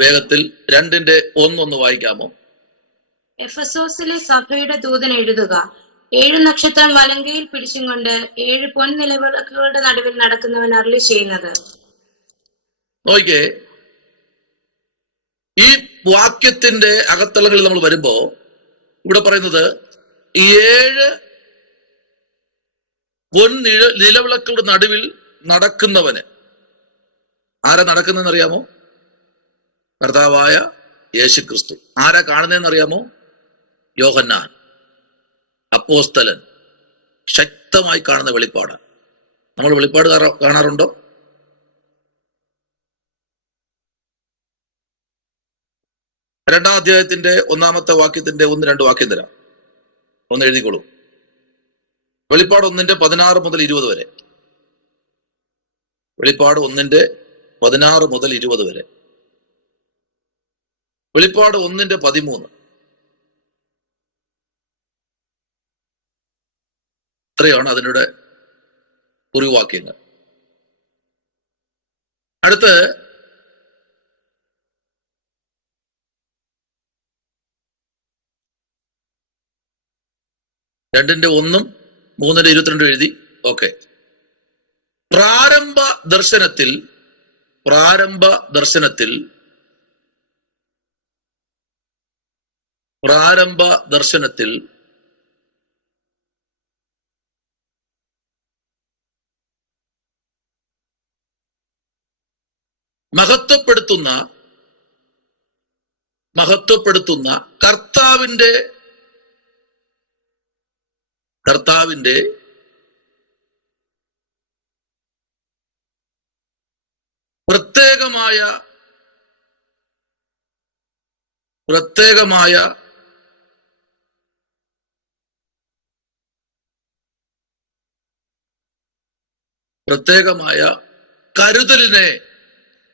വേഗത്തിൽ 2:1 വായിക്കാമോ? എഫെസോസിലെ സഭയുടെ ദൂതൻ എഴുതുക, 7 നക്ഷത്രം വലങ്കയിൽ പിടിച്ചും കൊണ്ട് 7 പൊൻനിലവിളക്കുകളുടെ നടുവിൽ നടക്കുന്നവൻ അരുളി ചെയ്യുന്നത്. നോക്കിയേ, ഈ വാക്യത്തിന്റെ അകത്തളങ്ങളിൽ നമ്മൾ വരുമ്പോ ഇവിടെ പറയുന്നത് 7 നിലവിളക്കുകളുടെ നടുവിൽ നടക്കുന്നവന്. ആരാ നടക്കുന്നതെന്ന് അറിയാമോ? കർത്താവായ യേശു ക്രിസ്തു. ആരാ കാണുന്നതെന്ന് അറിയാമോ? യോഹന്നാൻ അപ്പോസ്തലൻ. ശക്തമായി കാണുന്ന വെളിപ്പാട്. നമ്മൾ വെളിപ്പാട് കാണാറുണ്ടോ? രണ്ടാം അധ്യായത്തിന്റെ 1-ാമത്തെ വാക്യത്തിന്റെ 1-2 വാക്യം തരാം, ഒന്ന് എഴുതിക്കോളൂ. വെളിപ്പാട് 1:16 മുതൽ 20 വരെ. വെളിപ്പാട് 1:16 മുതൽ 20 വരെ. വെളിപ്പാട് 1:13. ഇത്രയാണ് അതിനുള്ള കുറിവാക്യങ്ങൾ. അടുത്ത് രണ്ടിന്റെ 1, 3:22 എഴുതി. ഓക്കെ. പ്രാരംഭ ദർശനത്തിൽ മഹത്വപ്പെടുത്തുന്ന കർത്താവിന്റെ പ്രത്യേകമായ കരുതലിനെ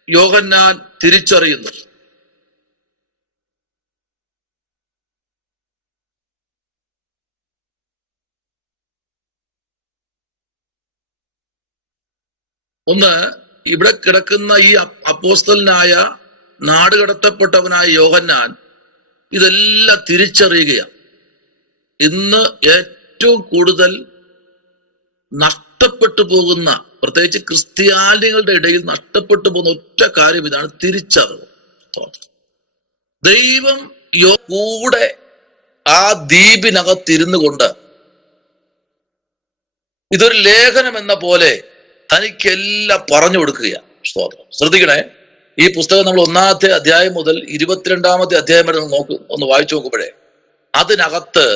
യോഹന്നാൻ തിരിച്ചറിയുന്നു. ഒന്ന്, ഇവിടെ കിടക്കുന്ന ഈ അപ്പോസ്തലനായ നാടുകടത്തപ്പെട്ടവനായ യോഹന്നാൻ ഇതെല്ലാം തിരിച്ചറിയുകയാണ്. ഇന്ന് ഏറ്റവും കൂടുതൽ നഷ്ടപ്പെട്ടു പോകുന്ന, പ്രത്യേകിച്ച് ക്രിസ്ത്യാനികളുടെ ഇടയിൽ നഷ്ടപ്പെട്ടു പോകുന്ന ഒറ്റ കാര്യം ഇതാണ്, തിരിച്ചറിവ്. ദൈവം കൂടെ ആ ദ്വീപിനകത്തിരുന്നു കൊണ്ട് ഇതൊരു ലേഖനം എന്ന പോലെ തനിക്കെല്ലാം പറഞ്ഞു കൊടുക്കുകയാണ്. സ്തോത്രം. ശ്രദ്ധിക്കണേ, ഈ പുസ്തകം നമ്മൾ 1-ാമത്തെ അധ്യായം മുതൽ 22-ാമത്തെ അധ്യായം വരെ ഒന്ന് വായിച്ചു നോക്കുമ്പോഴേ അതിനകത്ത്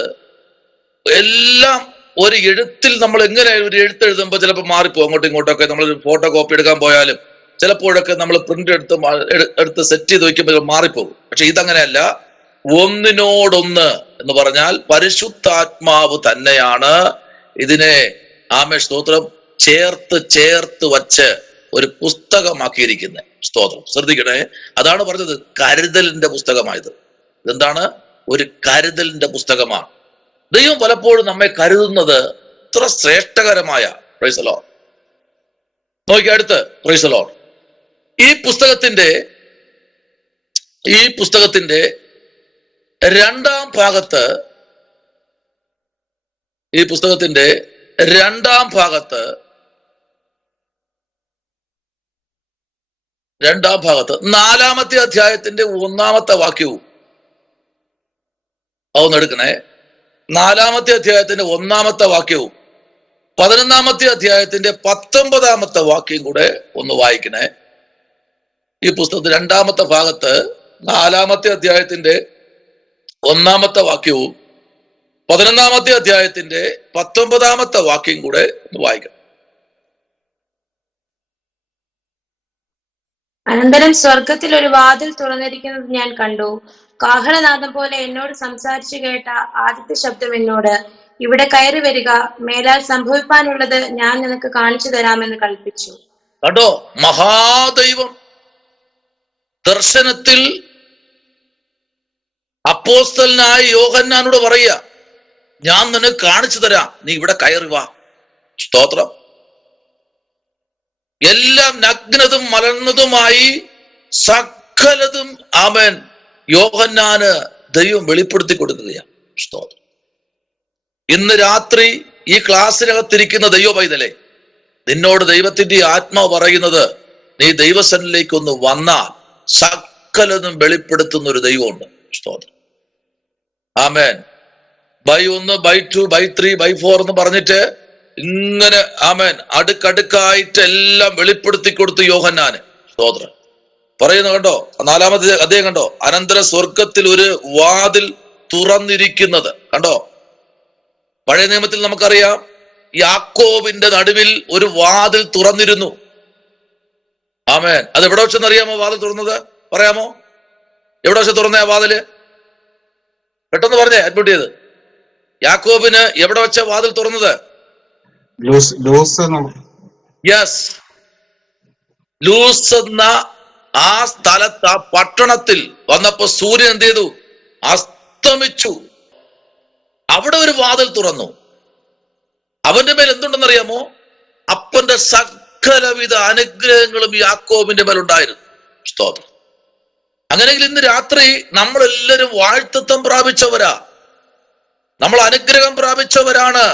എല്ലാം ഒരു എഴുത്തിൽ, നമ്മൾ എങ്ങനെ ഒരു എഴുത്തെഴുതുമ്പോൾ ചിലപ്പോൾ മാറിപ്പോ, അങ്ങോട്ടും ഇങ്ങോട്ടൊക്കെ നമ്മൾ ഫോട്ടോ കോപ്പി എടുക്കാൻ പോയാലും ചിലപ്പോഴൊക്കെ നമ്മൾ പ്രിന്റ് എടുത്ത് സെറ്റ് ചെയ്ത് വയ്ക്കുമ്പോൾ മാറിപ്പോകും. പക്ഷെ ഇതങ്ങനെയല്ല. ഒന്നിനോടൊന്ന് എന്ന് പറഞ്ഞാൽ പരിശുദ്ധാത്മാവ് തന്നെയാണ് ഇതിനെ സ്തോത്രം ചേർത്ത് വച്ച് ഒരു പുസ്തകമാക്കിയിരിക്കുന്നത്. സ്തോത്രം. ശ്രദ്ധിക്കണേ, അതാണ് പറഞ്ഞത് കരുതലിന്റെ പുസ്തകമായത്. ഇതെന്താണ്? ഒരു കരുതലിന്റെ പുസ്തകമാണ്. ദൈവം പലപ്പോഴും നമ്മെ കരുതുന്നത് ഇത്ര ശ്രേഷ്ഠകരമായ. Praise the Lord. നോക്കി അടുത്ത്. Praise the Lord. ഈ പുസ്തകത്തിന്റെ രണ്ടാം ഭാഗത്ത് രണ്ടാം ഭാഗത്ത് 4-ാമത്തെ അധ്യായത്തിന്റെ 1-ാമത്തെ വാക്യവും അതൊന്ന് എടുക്കണേ. 4-ാമത്തെ അധ്യായത്തിന്റെ 1-ാമത്തെ വാക്യവും 11-ാമത്തെ അധ്യായത്തിന്റെ 19-ാമത്തെ വാക്യം കൂടെ ഒന്ന് വായിക്കണേ. ഈ പുസ്തകത്തിൽ 2-ാമത്തെ ഭാഗത്ത് 4-ാമത്തെ അധ്യായത്തിന്റെ 1-ാമത്തെ വാക്യവും 11-ാമത്തെ അധ്യായത്തിന്റെ 19-ാമത്തെ വാക്യം കൂടെ ഒന്ന് വായിക്കണം. അനന്തരം സ്വർഗത്തിൽ ഒരു വാതിൽ തുറന്നിരിക്കുന്നത് ഞാൻ കണ്ടു. കാഹളനാദം പോലെ എന്നോട് സംസാരിച്ചു കേട്ട ആദ്യത്തെ ശബ്ദം എന്നോട്, ഇവിടെ കയറി വരിക, മേലാൽ സംഭവിപ്പാനുള്ളത് ഞാൻ നിനക്ക് കാണിച്ചു തരാമെന്ന് കൽപ്പിച്ചു. കണ്ടോ? മഹാദൈവം ദർശനത്തിൽ അപ്പോസ്തലനായ യോഹന്നാനോട് പറയുക, ഞാൻ നിനക്ക് കാണിച്ചു തരാം, നീ ഇവിടെ കയറി വാ. സ്തോത്രം. എല്ലാം നഗ്നതും മലർന്നതുമായി സകലതും ആമേൻ യോഹന്നാന് ദൈവം വെളിപ്പെടുത്തി കൊടുക്കുകയാണ്. സ്തോത്രം. ഇന്ന് രാത്രി ഈ ക്ലാസ്സിനകത്തിരിക്കുന്ന ദൈവ പൈതലേ, നിന്നോട് ദൈവത്തിന്റെ ആത്മാവ് പറയുന്നത്, നീ ദൈവസന്നിധിയിലേക്കൊന്ന് വന്നാൽ സകലതും വെളിപ്പെടുത്തുന്ന ഒരു ദൈവമുണ്ട്. സ്തോത്രം. ആമേൻ. ബൈ 1, ബൈ 2, ബൈ 3, ബൈ 4 എന്ന് പറഞ്ഞിട്ട് ഇങ്ങനെ ആമേൻ അടുക്കടുക്കായിട്ട് എല്ലാം വെളിപ്പെടുത്തി കൊടുത്തു യോഹന്നാന്. സ്തോത്രം. പറയുന്ന കണ്ടോ, 4-ാമത്തെ അദ്ദേഹം കണ്ടോ, അനന്തര സ്വർഗത്തിൽ ഒരു വാതിൽ തുറന്നിരിക്കുന്നത് കണ്ടോ. പഴയ നിയമത്തിൽ നമുക്കറിയാം, യാക്കോബിന്റെ നടുവിൽ ഒരു വാതിൽ തുറന്നിരുന്നു. ആമേൻ. അത് എവിടെ വെച്ചെന്നറിയാമോ വാതിൽ തുറന്നത്? പറയാമോ? എവിടെ വെച്ച് തുറന്ന ആ വാതില്? പെട്ടെന്ന് പറഞ്ഞേ, അഡ്മിറ്റ് ചെയ്ത്. യാക്കോബിന് എവിടെ വെച്ച വാതിൽ തുറന്നത്? യെസ്, ലൂസ് എന്ന ആ സ്ഥലത്ത്, ആ പട്ടണത്തിൽ വന്നപ്പോ സൂര്യൻ എന്ത് ചെയ്തു? അസ്തമിച്ചു. അവിടെ ഒരു വാതിൽ തുറന്നു. അവന്റെ മേൽ എന്തുണ്ടെന്നറിയാമോ? അപ്പന്റെ സകലവിധ അനുഗ്രഹങ്ങളും യാക്കോബിന്റെ മേൽ ഉണ്ടായിരുന്നു. സ്തോത്രം. അങ്ങനെയെങ്കിൽ ഇന്ന് രാത്രി നമ്മളെല്ലാവരും വാഴ്ത്തത്വം പ്രാപിച്ചവരാ, നമ്മൾ അനുഗ്രഹം പ്രാപിച്ചവരാണ്.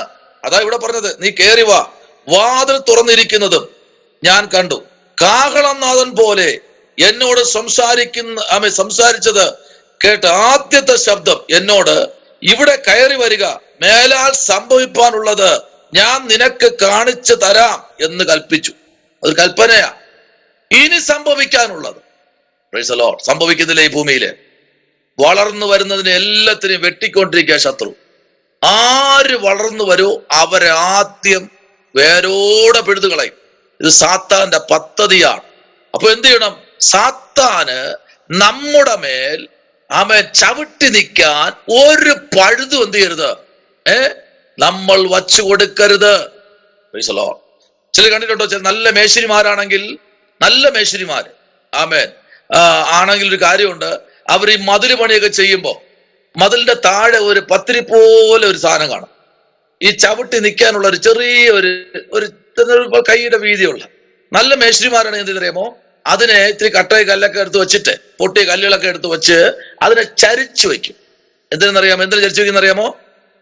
അതാ ഇവിടെ പറഞ്ഞത്, നീ കേറി വാ, വാതിൽ തുറന്നിരിക്കുന്നതും ഞാൻ കണ്ടു. കാഹളനാഥൻ പോലെ എന്നോട് സംസാരിച്ചത് കേട്ട് ആദ്യത്തെ ശബ്ദം എന്നോട്, ഇവിടെ കയറി വരിക, മേലാൽ സംഭവിപ്പാനുള്ളത് ഞാൻ നിനക്ക് കാണിച്ചു തരാം എന്ന് കൽപ്പിച്ചു. അത് കൽപ്പനയാ. ഇനി സംഭവിക്കാനുള്ളത് പ്രൈസ് ദി ലോർഡ്. സംഭവിക്കുന്നില്ല ഈ ഭൂമിയില്. വളർന്നു വരുന്നതിന് എല്ലാത്തിനെയും വെട്ടിക്കൊണ്ടിരിക്കുക ശത്രു. ആര് വളർന്നു വരൂ അവരെ ആദ്യം വേരോടെ പിഴുതു കളയും. ഇത് സാത്താന്റെ പദ്ധതിയാണ്. അപ്പൊ എന്ത് ചെയ്യണം? സാത്താന് നമ്മുടെ മേൽ ചവിട്ടി നിൽക്കാൻ ഒരു പഴുതും എന്ത് ചെയ്യരുത്, നമ്മൾ വച്ചു കൊടുക്കരുത്. Praise the Lord. ചില കണ്ടിട്ടുണ്ടോ, ചില നല്ല മേശരിമാരാണെങ്കിൽ, നല്ല മേശരിമാര് ആണെങ്കിൽ ഒരു കാര്യമുണ്ട്, അവർ ഈ മതില് പണിയൊക്കെ ചെയ്യുമ്പോ മതിലിന്റെ താഴെ ഒരു പത്തിരി പോലെ ഒരു സാധനം കാണും. ഈ ചവിട്ടി നിൽക്കാനുള്ള ഒരു ചെറിയ ഒരു കൈയുടെ വീതിയുള്ള നല്ല മേശരിമാരാണ് എന്ത് അറിയാമോ, അതിനെ ഇത്തിരി കട്ടയ കല്ലൊക്കെ എടുത്ത് വെച്ചിട്ട്, പൊട്ടിയ കല്ലുകളൊക്കെ എടുത്ത് വെച്ച് അതിനെ ചരിച്ചു വെക്കും. എന്തിനെന്നറിയാമോ? എന്തിനാ ചരിച്ചു വെക്കുന്ന അറിയാമോ?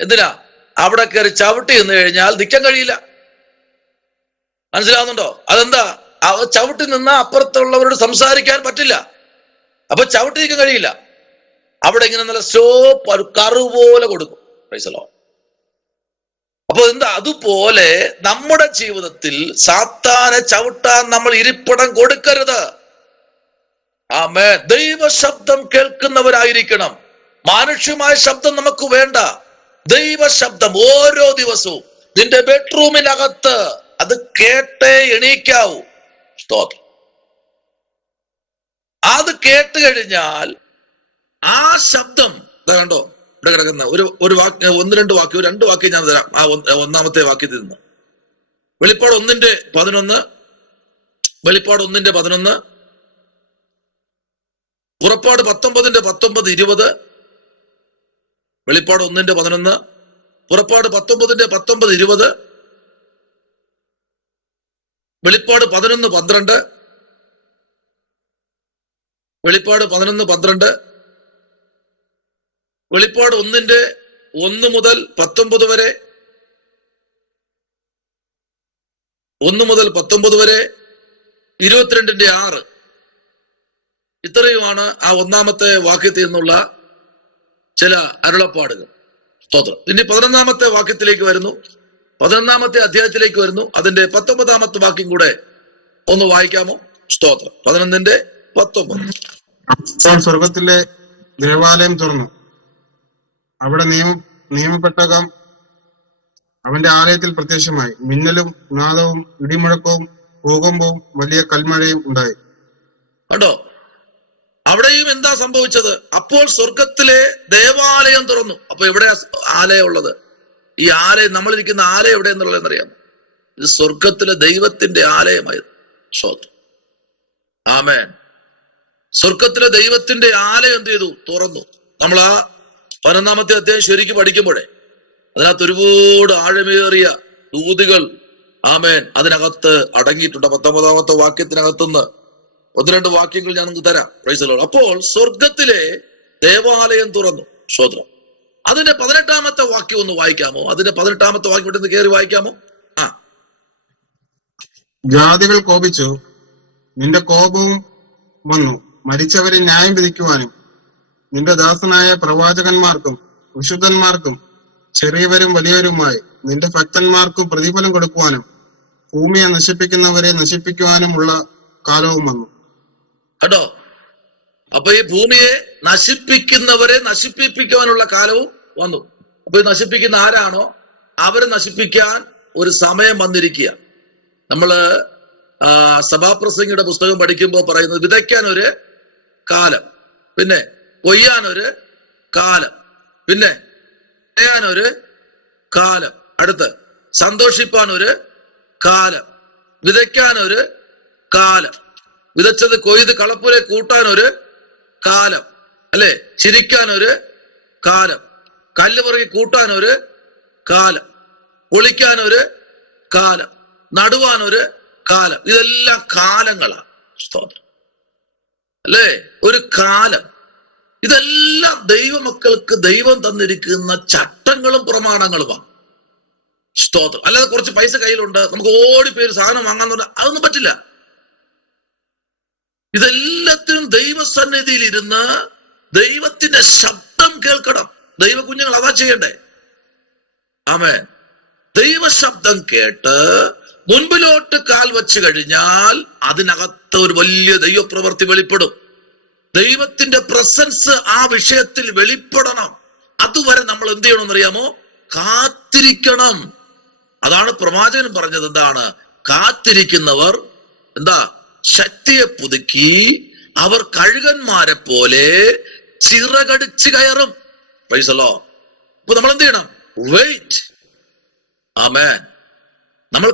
എന്തിനാ? അവിടെ കയറി ചവിട്ടി നിന്ന് കഴിഞ്ഞാൽ നിൽക്കാൻ കഴിയില്ല. മനസ്സിലാവുന്നുണ്ടോ? അതെന്താ? ചവിട്ടി നിന്നാൽ അപ്പുറത്തുള്ളവരോട് സംസാരിക്കാൻ പറ്റില്ല. അപ്പൊ ചവിട്ടി നിൽക്കാൻ കഴിയില്ല. അവിടെ ഇങ്ങനെ നല്ല സോപ്പ് ഒരു കറു പോലെ കൊടുക്കും. Praise the Lord. അപ്പൊ എന്താ? അതുപോലെ നമ്മുടെ ജീവിതത്തിൽ സാത്താനെ ചവിട്ടാൻ നമ്മൾ ഇരിപ്പിടം കൊടുക്കരുത്. ആമേൻ. ദൈവ ശബ്ദം കേൾക്കുന്നവരായിരിക്കണം. മാനുഷ്യമായ ശബ്ദം നമുക്ക് വേണ്ട. ദൈവ ശബ്ദം ഓരോ ദിവസവും നിന്റെ ബെഡ്റൂമിനകത്ത് അത് കേട്ടേ എണീക്കാവൂ. സ്തോത്രം. അത് കേട്ട് കഴിഞ്ഞാൽ ആ ശബ്ദം കണ്ടോ ഇവിടെ കിടക്കുന്ന ഒരു വാക്യം, 1-2 വാക്യം, 2 വാക്യം ഞാൻ തരാം. ആ 1-ാമത്തെ വാക്യത്തിൽ നിന്ന് വെളിപ്പാട് 1:11, വെളിപ്പാട് 1:11, പുറപ്പാട് 19:19-20, വെളിപ്പാട് 1:11, പുറപ്പാട് 19:19-20, വെളിപ്പാട് 11:12, വെളിപ്പാട് 11:12, വെളിപ്പാട് 1:1 മുതൽ 19 വരെ, 1 മുതൽ 19 വരെ, 22:6. ഇത്രയുമാണ് ആ 1-ാമത്തെ വാക്യത്തിൽ നിന്നുള്ള ചില അരുളപ്പാടുകൾ. സ്തോത്രം. ഇനി 11-ാമത്തെ വാക്യത്തിലേക്ക് വരുന്നു, 11-ാമത്തെ അധ്യായത്തിലേക്ക് വരുന്നു. അതിന്റെ 19-ാമത്തെ വാക്യം കൂടെ ഒന്ന് വായിക്കാമോ? സ്തോത്രം. 11:19. സ്വർഗത്തിലെ ദേവാലയം തുറന്നു. അവിടെ നിയമപ്പെട്ടകം അവന്റെ ആലയത്തിൽ പ്രത്യക്ഷമായി. മിന്നലും നാദവും ഇടിമുഴക്കവും ഭൂകമ്പവും വലിയ കൽമഴയും ഉണ്ടായി. കണ്ടോ? അവിടെയും എന്താ സംഭവിച്ചത്? അപ്പോൾ സ്വർഗത്തിലെ ദേവാലയം തുറന്നു. അപ്പൊ എവിടെയാ ആലയം ഉള്ളത്? ഈ ആലയം, നമ്മളിരിക്കുന്ന ആലയം എവിടെ എന്നുള്ളതെന്നറിയാം? ഇത് സ്വർഗത്തിലെ ദൈവത്തിന്റെ ആലയമായിരുന്നു. ആമേൻ. സ്വർഗത്തിലെ ദൈവത്തിന്റെ ആലയം എന്ത് ചെയ്തു? തുറന്നു. നമ്മൾ ആ 11-ാമത്തെ അധ്യായം ശരിക്കും പഠിക്കുമ്പോഴേ അതിനകത്ത് ഒരുപാട് ആഴമേറിയ ദൂതുകൾ ആമേൻ അതിനകത്ത് അടങ്ങിയിട്ടുണ്ട്. 19-ാമത്തെ വാക്യത്തിനകത്തുനിന്ന് ഒന്ന് രണ്ട് വാക്യങ്ങൾ ഞാൻ നിങ്ങൾക്ക് തരാം. Praise the Lord. അപ്പോൾ സ്വർഗത്തിലെ ദേവാലയം തുറന്നു. സ്തോത്രം. അതിന്റെ 18-ാമത്തെ വാക്യം ഒന്ന് വായിക്കാമോ? അതിന്റെ 18-ാമത്തെ വാക്യം ഇവിടെ നിന്ന് കയറി വായിക്കാമോ? ജാതികൾ കോപിച്ചു, നിന്റെ കോപവും വന്നു മരിച്ചവരെ ന്യായം വിധിക്കുവാനും നിന്റെ ദാസനായ പ്രവാചകന്മാർക്കും വിശുദ്ധന്മാർക്കും ചെറിയവരും വലിയവരുമായി നിന്റെ ഭക്തന്മാർക്കും പ്രതിഫലം കൊടുക്കുവാനും ഭൂമിയെ നശിപ്പിക്കുന്നവരെ നശിപ്പിക്കുവാനുമുള്ള കാലവും വന്നു. കേട്ടോ? അപ്പൊ ഈ ഭൂമിയെ നശിപ്പിക്കുന്നവരെ നശിപ്പിക്കുവാനുള്ള കാലവും വന്നു. അപ്പൊ ഈ നശിപ്പിക്കുന്ന ആരാണോ അവരെ നശിപ്പിക്കാൻ ഒരു സമയം വന്നിരിക്കുക. നമ്മള് സഭാപ്രസംഗിയുടെ പുസ്തകം പഠിക്കുമ്പോൾ പറയുന്നത് വിതയ്ക്കാൻ ഒരു കാലം, പിന്നെ കൊയ്യാനൊരു കാലം, പിന്നെ ഒരു കാലം, അടുത്ത് സന്തോഷിപ്പാൻ ഒരു കാലം, വിതയ്ക്കാൻ ഒരു കാലം, വിതച്ചത് കൊയ്ത് കളപ്പുരെ കൂട്ടാൻ ഒരു കാലം, അല്ലെ? ചിരിക്കാൻ ഒരു കാലം, കല്ല് പുറകെ കൂട്ടാൻ ഒരു കാലം, പൊളിക്കാൻ ഒരു കാലം, നടുവാൻ ഒരു കാലം. ഇതെല്ലാം കാലങ്ങളാണ്. സ്തോത്രം. അല്ലേ? ഒരു കാലം. ഇതെല്ലാം ദൈവമക്കൾക്ക് ദൈവം തന്നിരിക്കുന്ന ചട്ടങ്ങളും പ്രമാണങ്ങളുമാണ്. സ്തോത്രം. അല്ലാതെ കുറച്ച് പൈസ കയ്യിലുണ്ട്, നമുക്ക് ഓടിപ്പോയി ഒരു സാധനം വാങ്ങാൻ പറഞ്ഞാൽ അതൊന്നും പറ്റില്ല. ഇതെല്ലാത്തിനും ദൈവസന്നിധിയിൽ ഇരുന്ന് ദൈവത്തിന്റെ ശബ്ദം കേൾക്കണം. ദൈവ കുഞ്ഞുങ്ങൾ അതാ ചെയ്യണ്ടേ. ആമേൻ. ദൈവശബ്ദം കേട്ട് മുൻപിലോട്ട് കാൽ വെച്ച് കഴിഞ്ഞാൽ അതിനകത്ത് ഒരു വലിയ ദൈവപ്രവൃത്തി വെളിപ്പെടും. ദൈവത്തിന്റെ പ്രസൻസ് ആ വിഷയത്തിൽ വെളിപ്പെടണം. അതുവരെ നമ്മൾ എന്ത് ചെയ്യണമെന്ന് അറിയാമോ? കാത്തിരിക്കണം. അതാണ് പ്രവാചകൻ പറഞ്ഞത്. എന്താണ്? കാത്തിരിക്കുന്നവർ എന്താ? ശക്തിയെ പുതുക്കി അവർ കഴുകന്മാരെ പോലെ ചിറകടിച്ച് കയറും. Praise the Lord. അപ്പൊ നമ്മൾ എന്ത് ചെയ്യണം? വെയിറ്റ്. ആമേൻ. നമ്മൾ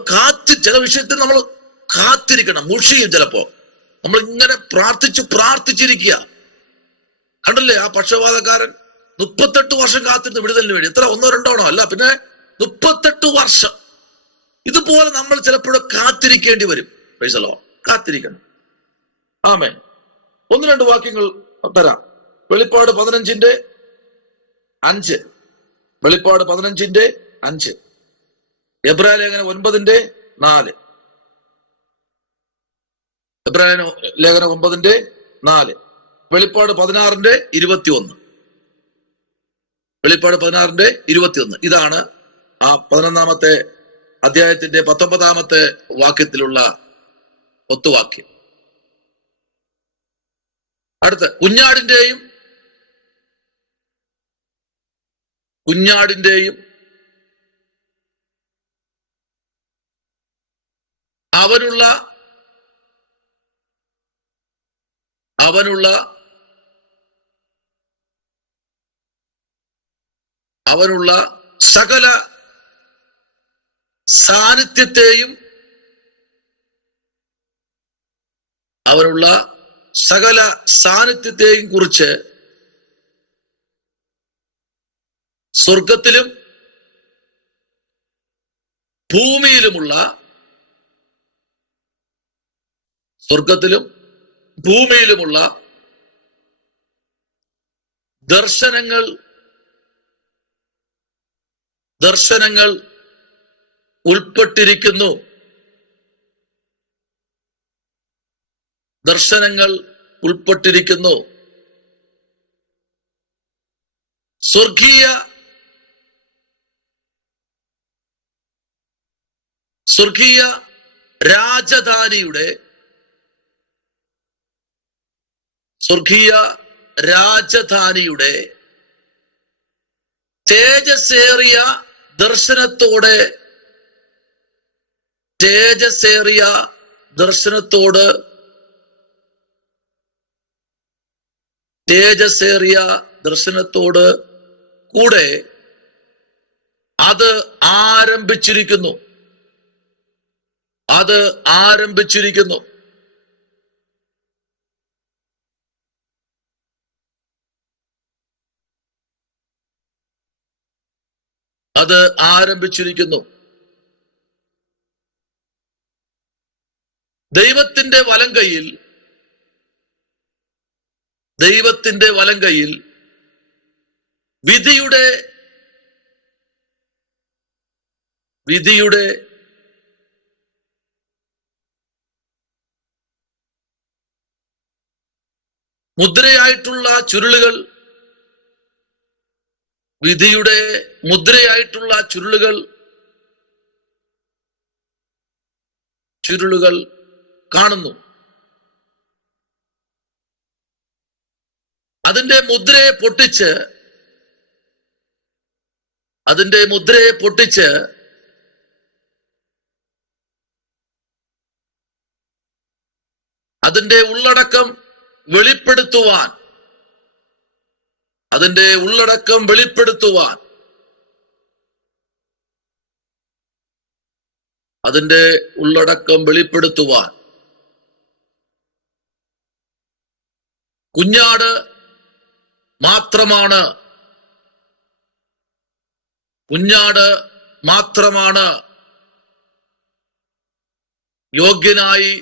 ചില വിഷയത്തിൽ നമ്മൾ കാത്തിരിക്കണം. മുഷിയും ചിലപ്പോ. നമ്മൾ ഇങ്ങനെ പ്രാർത്ഥിച്ചിരിക്കുക. കണ്ടില്ലേ ആ പക്ഷപാതക്കാരൻ 38 വർഷം കാത്തിരുന്ന് വിടുതലിന് വേണ്ടി. എത്ര? 1-2 അല്ല, പിന്നെ 38 വർഷം. ഇതുപോലെ നമ്മൾ ചിലപ്പോഴും കാത്തിരിക്കേണ്ടി വരും. Praise the Lord. കാത്തിരിക്കണം. ആമേൻ. 1-2 വാക്യങ്ങൾ തരാം. വെളിപ്പാട് 15:5. വെളിപ്പാട് 15:5. എബ്രായ ലേഖനം 9:4. എബ്രായ ലേഖനം 9:4. വെളിപ്പാട് 16:21. വെളിപ്പാട് 16:21. ഇതാണ് ആ 11-ാമത്തെ അധ്യായത്തിന്റെ 19-ാമത്തെ വാക്യത്തിലുള്ള ഒത്തുവാക്യം. അടുത്ത കുഞ്ഞാടിന്റെയും അവനുള്ള സകല സാന്നിധ്യത്തെയും കുറിച്ച് സ്വർഗത്തിലും ഭൂമിയിലുമുള്ള ദർശനങ്ങൾ ഉൾപ്പെട്ടിരിക്കുന്നു. സ്വർഗീയ രാജധാനിയുടെ തേജസ്സേറിയ ദർശനത്തോട് കൂടെ അത് ആരംഭിച്ചിരിക്കുന്നു. ദൈവത്തിന്റെ വലങ്കയിൽ ദൈവത്തിന്റെ വലം കൈയിൽ വിധിയുടെ മുദ്രയായിട്ടുള്ള ചുരുളുകൾ ചുരുളുകൾ കാണുന്നു. അതിന്റെ മുദ്രയെ പൊട്ടിച്ച് അതിന്റെ ഉള്ളടക്കം വെളിപ്പെടുത്തുവാൻ കുഞ്ഞാട് മാത്രമാണ് യോഗ്യനായി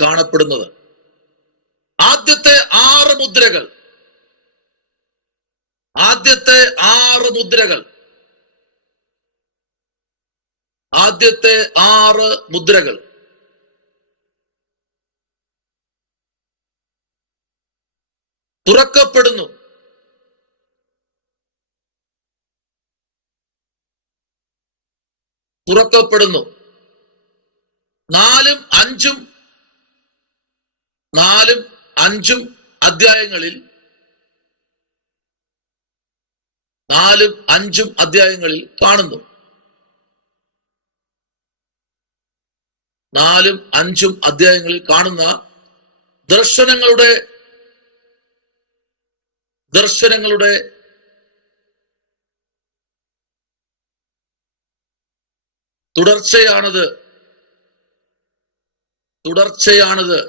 കാണപ്പെടുന്നത്. ആദ്യത്തെ ആറ് മുദ്രകൾ തുറക്കപ്പെടുന്നു. നാലും അഞ്ചും അധ്യായങ്ങളിൽ കാണുന്നു. 4-5 അധ്യായങ്ങളിൽ കാണുന്ന ദർശനങ്ങളുടെ തുടർച്ചയാണത്.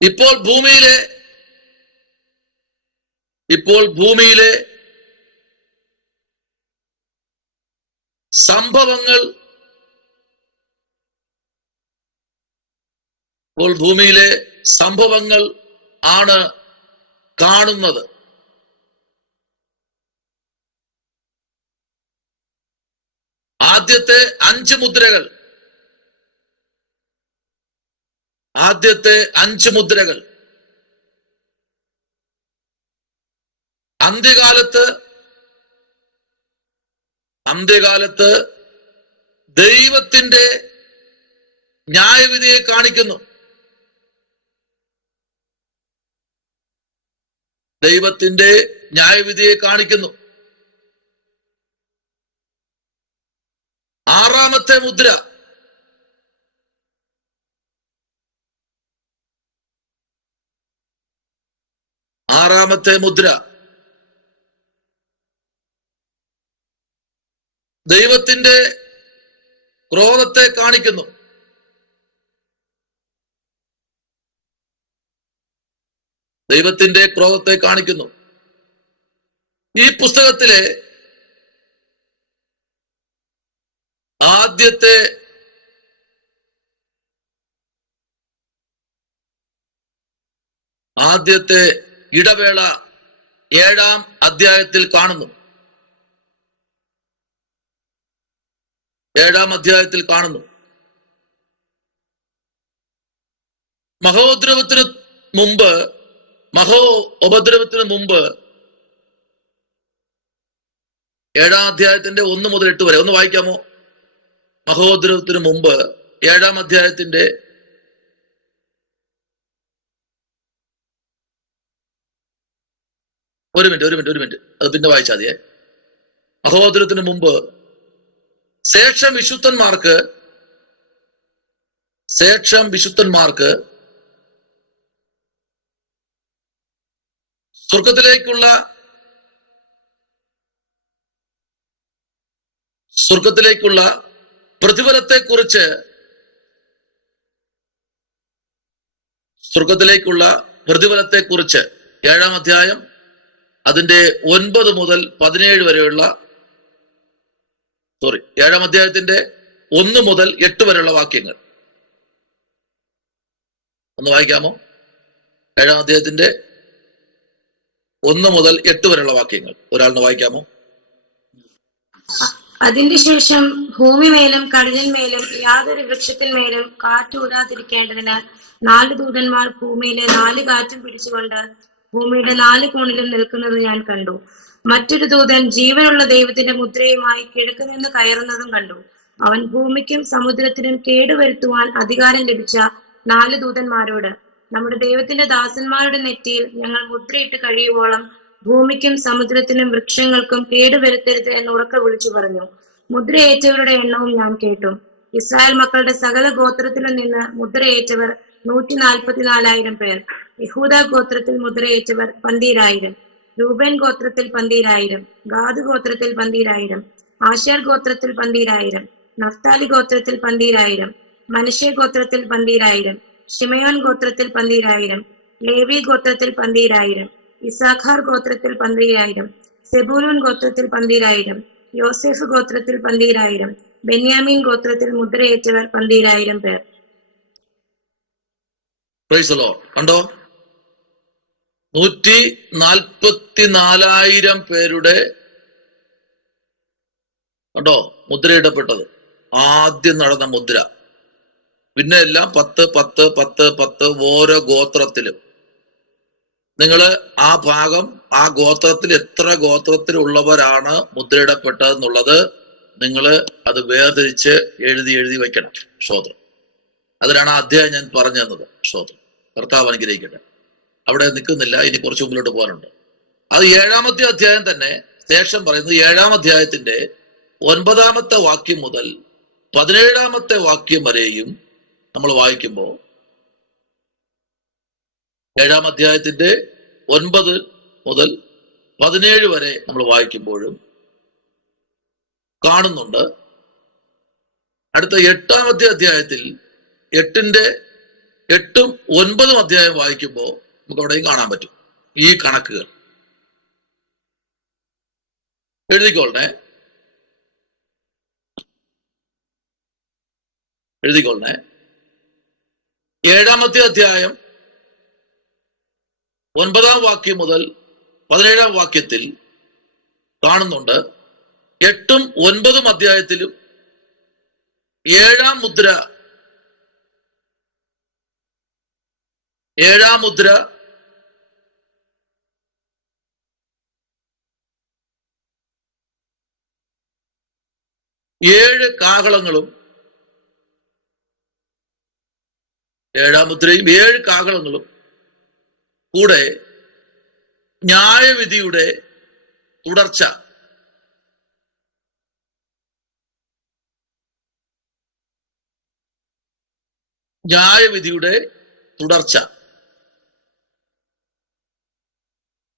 ഇപ്പോൾ ഭൂമിയിലെ സംഭവങ്ങൾ ആണ് കാണുന്നത്. ആദ്യത്തെ 5 മുദ്രകൾ അന്ത്യകാലത്ത് ദൈവത്തിന്റെ ന്യായവിധിയെ കാണിക്കുന്നു. ആറാമത്തെ മുദ്ര ദൈവത്തിന്റെ ക്രോധത്തെ കാണിക്കുന്നു. ഈ പുസ്തകത്തിലെ ആദ്യത്തെ ഇടവേള 7-ാം അധ്യായത്തിൽ കാണുന്നു. മഹോപദ്രവത്തിന് മുമ്പ് 7-ാം അധ്യായത്തിന്റെ 1 മുതൽ 8 വരെ ഒന്ന് വായിക്കാമോ? മഹോപദ്രവത്തിന് മുമ്പ് 7-ാം അധ്യായത്തിന്റെ ഒരു മിനിറ്റ് അത് പിന്നെ വായിച്ചാൽ മതിയേ. മഹോപദ്രവത്തിന് മുമ്പ് ശേഷം വിശുദ്ധന്മാർക്ക് സ്വർഗത്തിലേക്കുള്ള പ്രതിഫലത്തെക്കുറിച്ച് സ്വർഗത്തിലേക്കുള്ള പ്രതിഫലത്തെക്കുറിച്ച് 7-ാം അധ്യായം അതിന്റെ 9 മുതൽ 17 വരെയുള്ള 7-ാം അധ്യായത്തിന്റെ 1 മുതൽ 8 വരെയുള്ള വാക്യങ്ങൾ ഒന്ന് വായിക്കാമോ? 7-ാം അധ്യായത്തിന്റെ 1 മുതൽ 8 വരെയുള്ള വാക്യങ്ങൾ ഒരാളിന് വായിക്കാമോ? അതിന്റെ ശേഷം ഭൂമിമേലും കടലിന്മേലും യാതൊരു വൃക്ഷത്തിന്മേലും കാറ്റൂരാതിരിക്കേണ്ടതിന് 4 ദൂതന്മാർ ഭൂമിയിലെ 4 കാറ്റും പിടിച്ചുകൊണ്ട് ഭൂമിയുടെ 4 കോണിലും നിൽക്കുന്നത് ഞാൻ കണ്ടു. മറ്റൊരു ദൂതൻ ജീവനുള്ള ദൈവത്തിന്റെ മുദ്രയുമായി കിഴക്ക് നിന്ന് കയറുന്നതും കണ്ടു. അവൻ ഭൂമിക്കും സമുദ്രത്തിനും കേടുവരുത്തുവാൻ അധികാരം ലഭിച്ച 4 ദൂതന്മാരോട്, നമ്മുടെ ദൈവത്തിന്റെ ദാസന്മാരുടെ നെറ്റിയിൽ ഞങ്ങൾ മുദ്രയിട്ട് കഴിയുവോളം ഭൂമിക്കും സമുദ്രത്തിനും വൃക്ഷങ്ങൾക്കും കേടുവരുത്തരുത് എന്ന് ഉറക്കെ വിളിച്ചു പറഞ്ഞു. മുദ്രയേറ്റവരുടെ എണ്ണവും ഞാൻ കേട്ടു. ഇസ്രായേൽ മക്കളുടെ സകല ഗോത്രത്തിലും നിന്ന് മുദ്രയേറ്റവർ 144,000 പേർ. യഹൂദ ഗോത്രത്തിൽ മുദ്രയേറ്റവർ 12,000, രൂബേൻ ഗോത്രത്തിൽ 12,000, ഗാദ് ഗോത്രത്തിൽ 12,000, ആശേർ ഗോത്രത്തിൽ 12,000, നഫ്താലി ഗോത്രത്തിൽ 12,000, മനശ്ശെ ഗോത്രത്തിൽ 12,000, ശിമയോൻ ഗോത്രത്തിൽ 12,000, ലേവി ഗോത്രത്തിൽ 12,000, ഇസാഖാർ ഗോത്രത്തിൽ 12,000, സെബൂലൂൻ ഗോത്രത്തിൽ 12,000, യോസേഫ് ഗോത്രത്തിൽ 12,000, ബെന്യാമീൻ ഗോത്രത്തിൽ മുദ്രയേറ്റവർ 12,000 പേർ. കണ്ടോ? 144,000 പേരുടെ കണ്ടോ മുദ്രയിടപ്പെട്ടത്. ആദ്യം നടന്ന മുദ്ര. പിന്നെ എല്ലാം 10 10 10 10 ഓരോ ഗോത്രത്തിലും. നിങ്ങള് ആ ഭാഗം, ആ ഗോത്രത്തിൽ എത്ര ഗോത്രത്തിലുള്ളവരാണ് മുദ്രയിടപ്പെട്ടതെന്നുള്ളത് നിങ്ങൾ അത് വേർതിരിച്ച് എഴുതി വയ്ക്കണം. സ്തോത്രം. അതിനാണ് ആ അധ്യായം ഞാൻ പറഞ്ഞു തന്നത്. സ്തോത്രം. കർത്താവ് അനുഗ്രഹിക്കട്ടെ. അവിടെ നിൽക്കുന്നില്ല, ഇനി കുറച്ച് മുമ്പിലോട്ട് പോകാനുണ്ട്. അത് 7-ാമത്തെ അധ്യായം തന്നെ ശേഷം പറയുന്നത്. 7-ാം അധ്യായത്തിന്റെ 9-ാമത്തെ വാക്യം മുതൽ 17-ാമത്തെ വാക്യം വരെയും നമ്മൾ വായിക്കുമ്പോൾ, 7-ാം അധ്യായത്തിന്റെ 9 മുതൽ 17 വരെ നമ്മൾ വായിക്കുമ്പോഴും കാണുന്നുണ്ട്. അടുത്ത 8-ാമത്തെ അധ്യായത്തിൽ 8-ും 9-ഉം അധ്യായം വായിക്കുമ്പോൾ നമുക്ക് അവിടെയും കാണാൻ പറ്റും ഈ കണക്കുകൾ. എഴുതിക്കൊള്ളണേ. 7-ാമത്തെ അധ്യായം 9-ാം വാക്യം മുതൽ 17-ാം വാക്യത്തിൽ കാണുന്നുണ്ട്. 8-ഉം 9-ഉം അധ്യായത്തിലും 7-ാം മുദ്ര 7 കാഹളങ്ങളും 7-ാം മുദ്രയും 7 കാഹളങ്ങളും കൂടെ ന്യായവിധിയുടെ തുടർച്ച. ന്യായവിധിയുടെ തുടർച്ച.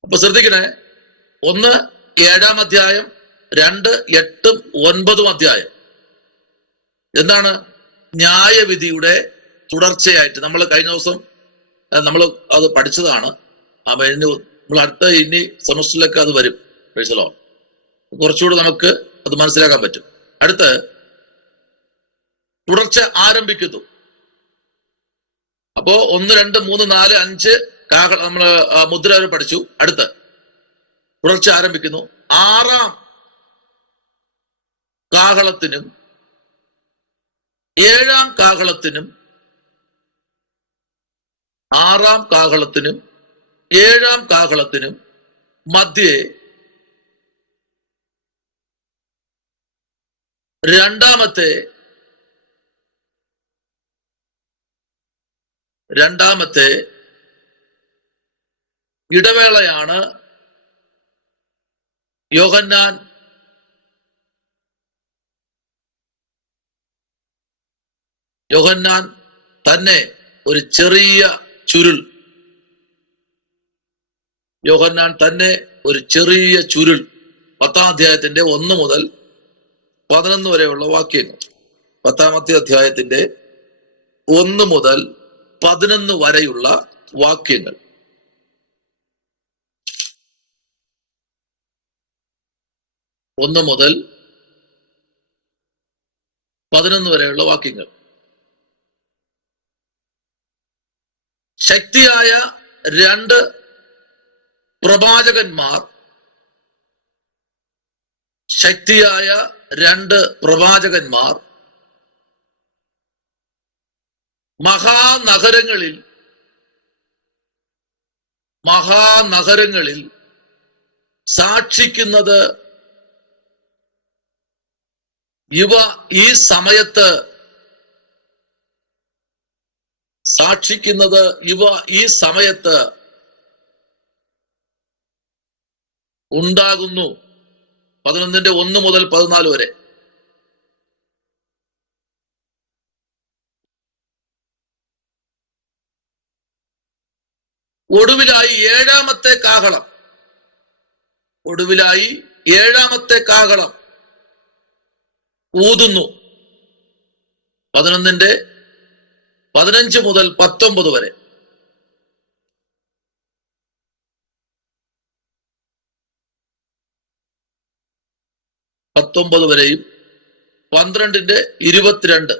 അപ്പൊ ശ്രദ്ധിക്കണേ. 1 7-ാം അധ്യായം, 2 8-ഉം 9-ഉം അധ്യായം എന്താണ്? ന്യായവിധിയുടെ തുടർച്ചയായിട്ട്. നമ്മൾ കഴിഞ്ഞ ദിവസം നമ്മൾ അത് പഠിച്ചതാണ്. അപ്പൊ നമ്മൾ അടുത്ത ഇനി സെമസ്റ്ററിലൊക്കെ അത് വരും. കുറച്ചുകൂടെ നമുക്ക് അത് മനസ്സിലാക്കാൻ പറ്റും. അടുത്ത് തുടർച്ച ആരംഭിക്കുന്നു. അപ്പോ 1 2 3 4 5 നമ്മള് മുദ്ര വരെ പഠിച്ചു. അടുത്ത് തുടർച്ച ആരംഭിക്കുന്നു. 6-ാം കാഹളത്തിനും 7-ാം കാഹളത്തിനും 6-ാം കാഹളത്തിനും 7-ാം കാഹളത്തിനും മധ്യേ രണ്ടാമത്തെ ഇടവേളയാണ് യോഹന്നാൻ തന്നെ ഒരു ചെറിയ ചുരുൾ. യോഹന്നാൻ തന്നെ ഒരു ചെറിയ ചുരുൾ. 10-ാം അധ്യായത്തിന്റെ 1 മുതൽ 11 വരെയുള്ള വാക്യങ്ങൾ. 10-ാമത്തെ അധ്യായത്തിന്റെ 1 മുതൽ 11 വരെയുള്ള വാക്യങ്ങൾ. ഒന്ന് മുതൽ 11 വരെയുള്ള വാക്യങ്ങൾ. ശക്തിയായ രണ്ട് പ്രവാചകന്മാർ മഹാനഗരങ്ങളിൽ സാക്ഷിക്കുന്നത് ഇവ ഈ സമയത്ത് ഉണ്ടാകുന്നു. 11:1 മുതൽ 14 വരെ. ഒടുവിലായി ഏഴാമത്തെ കാഹളം ഊതുന്നു. 11:15 മുതൽ 19 വരെ. വരെയും 12:22.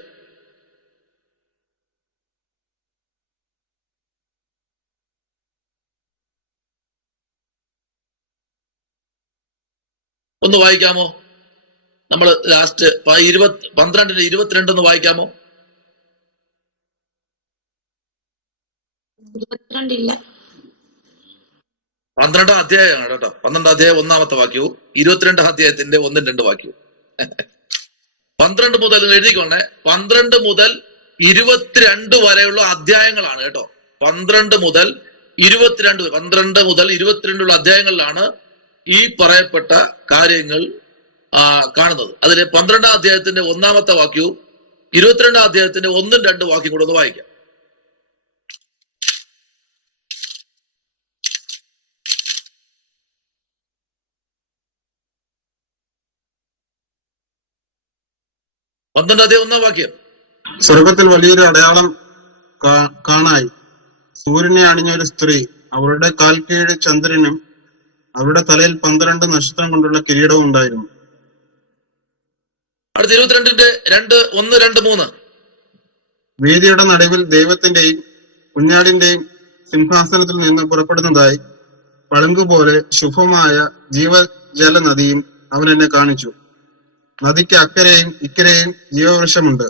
ഒന്ന് വായിക്കാമോ? നമ്മൾ ലാസ്റ്റ് 12:22 ഒന്ന് വായിക്കാമോ? 12 അധ്യായമാണ് കേട്ടോ. 12 അധ്യായം 1-ാമത്തെ വാക്യവും 22 അധ്യായത്തിന്റെ 1-2 വാക്യവും. 12 മുതൽ എഴുതിക്കൊണ്ടേ, 12 മുതൽ 22 വരെയുള്ള അധ്യായങ്ങളാണ് കേട്ടോ. 12 മുതൽ 22 അധ്യായങ്ങളിലാണ് ഈ പറയപ്പെട്ട കാര്യങ്ങൾ കാണുന്നത്. അതിലെ 12-ാം അധ്യായത്തിന്റെ 1-ാമത്തെ വാക്യവും 22-ാം അധ്യായത്തിന്റെ 1-2 വാക്യം കൂടെ ഒന്ന് വായിക്കാം. അധ്യായം 1-ാം വാക്യം. സ്വർഗത്തിൽ വലിയൊരു അടയാളം കാണായി. സൂര്യനെ അണിഞ്ഞൊരു സ്ത്രീ, അവളുടെ കാൽ കീഴ് ചന്ദ്രനും അവരുടെ തലയിൽ 12 നക്ഷത്രം കൊണ്ടുള്ള കിരീടവും ഉണ്ടായിരുന്നു. അടുത്ത 22:1-2-3. വേദിയുടെ നടുവിൽ ദൈവത്തിന്റെയും കുഞ്ഞാടിന്റെയും സിംഹാസനത്തിൽ നിന്ന് പുറപ്പെടുന്നതായി പളുങ്കുപോലെ ശുഭമായ ജീവജല നദിയും അവൻ എന്നെ കാണിച്ചു. നദിക്ക് അക്കരെയും ഇക്കരെയും ജീവവൃക്ഷമുണ്ട്.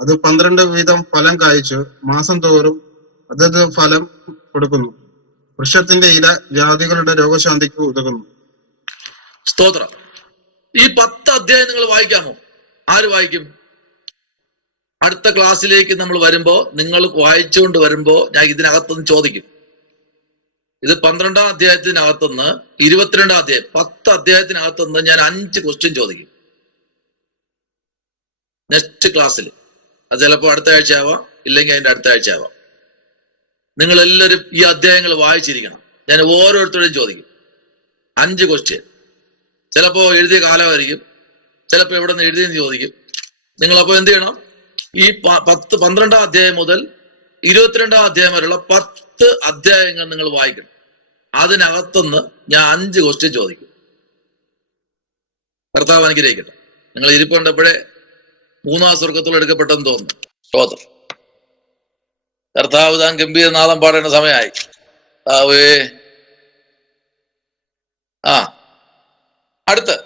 അത് 12 വീതം ഫലം കായ്ച്ചു മാസം തോറും അതത് ഫലം കൊടുക്കുന്നു. വൃക്ഷത്തിന്റെ ഇല ജാതികളുടെ രോഗശാന്തിക്ക് ഉതകുന്നു. സ്തോത്രം. ഈ 10 അധ്യായം നിങ്ങൾ വായിക്കാമോ? ആര് വായിക്കും? അടുത്ത ക്ലാസ്സിലേക്ക് നമ്മൾ വരുമ്പോ, നിങ്ങൾ വായിച്ചുകൊണ്ട് വരുമ്പോ ഞാൻ ഇതിനകത്തുനിന്ന് ചോദിക്കും. ഇത് 12-ാം അധ്യായത്തിനകത്തുനിന്ന് 22-ാം അധ്യായം 10 അധ്യായത്തിനകത്തുനിന്ന് ഞാൻ 5 ക്വസ്റ്റ്യൻ ചോദിക്കും നെക്സ്റ്റ് ക്ലാസ്സിൽ. അത് ചിലപ്പോൾ അടുത്ത ആഴ്ച ആവാം, ഇല്ലെങ്കിൽ അതിന്റെ അടുത്ത ആഴ്ച ആവാം. നിങ്ങൾ എല്ലാവരും ഈ അധ്യായങ്ങൾ വായിച്ചിരിക്കണം. ഞാൻ ഓരോരുത്തരോടും ചോദിക്കും 5 ക്വസ്റ്റ്യൻ. ചിലപ്പോ എഴുതിയ കാലമായിരിക്കും, ചിലപ്പോ എവിടെ നിന്ന് എഴുതിയെന്ന് ചോദിക്കും. നിങ്ങളപ്പോ എന്ത് ചെയ്യണം? ഈ 12-ാം അധ്യായം മുതൽ 22-ാം അധ്യായം വരെയുള്ള 10 അധ്യായങ്ങൾ നിങ്ങൾ വായിക്കണം. അതിനകത്തുനിന്ന് ഞാൻ 5 ക്വസ്റ്റ്യൻ ചോദിക്കും. കർത്താവ് അനുഗ്രഹിക്കട്ടെ. നിങ്ങൾ ഇരിപ്പുണ്ടപ്പോഴേ 3-ാം സ്വർഗത്തോട് എടുക്കപ്പെട്ടെന്ന് തോന്നുന്നു. സ്തോത്രം. കർത്താവ് താൻ ഗംഭീരനാദം പാടേണ്ട സമയമായി. അടുത്ത്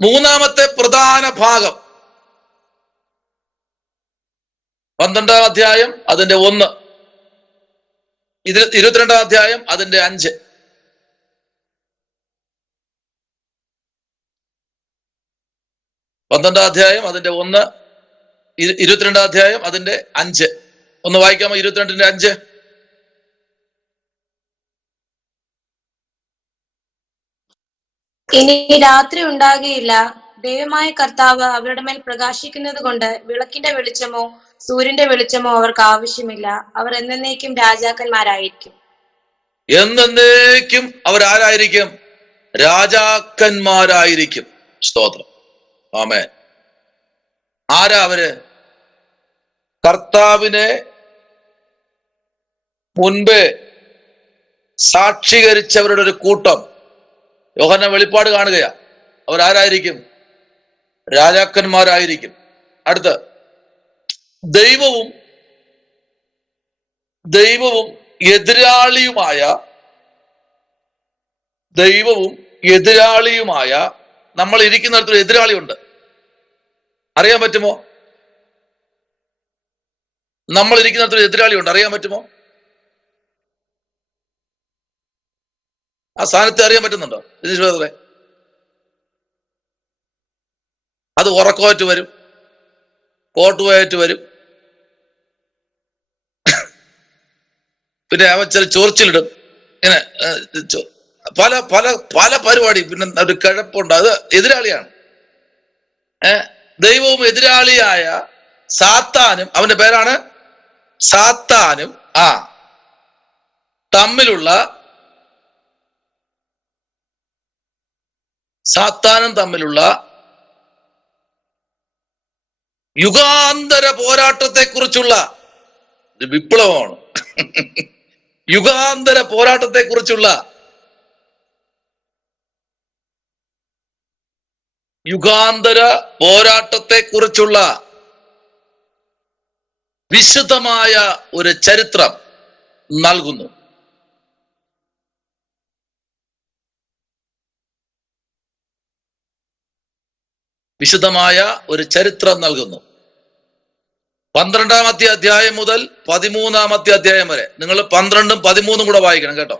മൂന്നാമത്തെ പ്രധാന ഭാഗം 12-ാം അധ്യായം അതിന്റെ 1, 22-ാം അധ്യായം അതിന്റെ 5. പന്ത്രണ്ടാം അധ്യായം അതിന്റെ 1, 22-ാം അധ്യായം അതിന്റെ 5. ഒന്ന് വായിക്കാമോ? 22-ന്റെ 5. ഇനി രാത്രി ഉണ്ടാകുകയില്ല. ദൈവമായ കർത്താവ് അവരുടെ മേൽ പ്രകാശിക്കുന്നത് കൊണ്ട് വിളക്കിന്റെ വെളിച്ചമോ സൂര്യന്റെ വെളിച്ചമോ അവർക്ക് ആവശ്യമില്ല. അവർ എന്നേക്കും രാജാക്കന്മാരായിരിക്കും. എന്നേക്കും അവരാരായിരിക്കും? രാജാക്കന്മാരായിരിക്കും. സ്തോത്രം. ആമേൻ. ആരാ അവര്? കർത്താവിനെ മുൻപേ സാക്ഷീകരിച്ചവരുടെ ഒരു കൂട്ടം. യോഹന്നാൻ വെളിപ്പാട് കാണുകയാ. അവരാരായിരിക്കും? രാജാക്കന്മാരായിരിക്കും. അടുത്ത് ദൈവവും എതിരാളിയുമായ നമ്മൾ ഇരിക്കുന്നിടത്തൊരു എതിരാളിയുണ്ട്. അറിയാൻ പറ്റുമോ? നമ്മൾ ഇരിക്കുന്നിടത്തൊരു എതിരാളിയുണ്ട്, അറിയാൻ പറ്റുമോ? ആ സ്ഥാനത്തെ അറിയാൻ പറ്റുന്നുണ്ടോ? അത് ഉറക്കമായിട്ട് വരും, കോട്ടുപോയിട്ട് വരും, പിന്നെ അവൻ ചില ചോർച്ചിലിടും, ഇങ്ങനെ പല പല പല പരിപാടി. പിന്നെ ഒരു കിഴപ്പുണ്ട്, അത് എതിരാളിയാണ്. ദൈവവും എതിരാളിയായ സാത്താനും, അവന്റെ പേരാണ് സാത്താനും തമ്മിലുള്ള യുഗാന്തര പോരാട്ടത്തെക്കുറിച്ചുള്ള ഒരു വിപ്ലവമാണ്. യുഗാന്തര പോരാട്ടത്തെക്കുറിച്ചുള്ള വിശുദ്ധമായ ഒരു ചരിത്രം നൽകുന്നു. വിശുദ്ധമായ ഒരു ചരിത്രം നൽകുന്നു. 12-ാമത്തെ അധ്യായം മുതൽ 13-ാമത്തെ അധ്യായം വരെ. നിങ്ങൾ 12-ഉം 13-ഉം കൂടെ വായിക്കണം കേട്ടോ.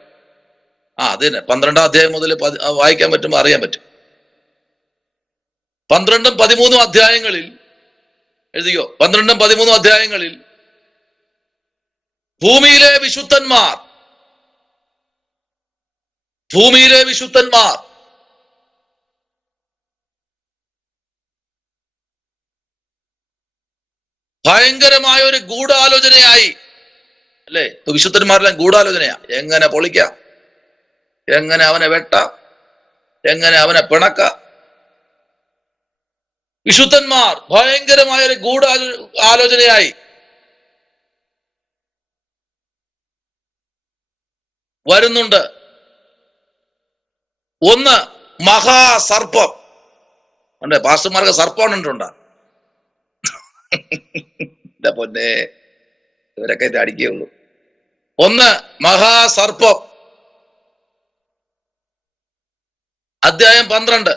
അത് തന്നെ, 12-ാം അധ്യായം മുതൽ വായിക്കാൻ പറ്റുമ്പോൾ അറിയാൻ പറ്റും. 12-ഉം 13-ഉം അധ്യായങ്ങളിൽ എഴുതിയോ? 12-ഉം 13-ഉം അധ്യായങ്ങളിൽ ഭൂമിയിലെ വിശുദ്ധന്മാർ ഭയങ്കരമായ ഒരു ഗൂഢാലോചനയായി, അല്ലേ? വിശുദ്ധന്മാരെല്ലാം ഗൂഢാലോചനയാ. എങ്ങനെ പൊളിക്കാം, എങ്ങനെ അവനെ വെട്ടാം, എങ്ങനെ അവനെ പിണക്കാം. വിശുദ്ധന്മാർ ഭയങ്കരമായ ഒരു ആലോചനയായി വരുന്നുണ്ട്. ഒന്ന് മഹാസർപ്പം. ഉണ്ട്, പാസ്റ്റർമാർക്ക് സർപ്പം ഉണ്ടുണ്ടാ? എന്റെ പൊന്നെ, ഇവരൊക്കെ അടിക്കുകയുള്ളൂ. ഒന്ന് മഹാസർപ്പം, അധ്യായം 12.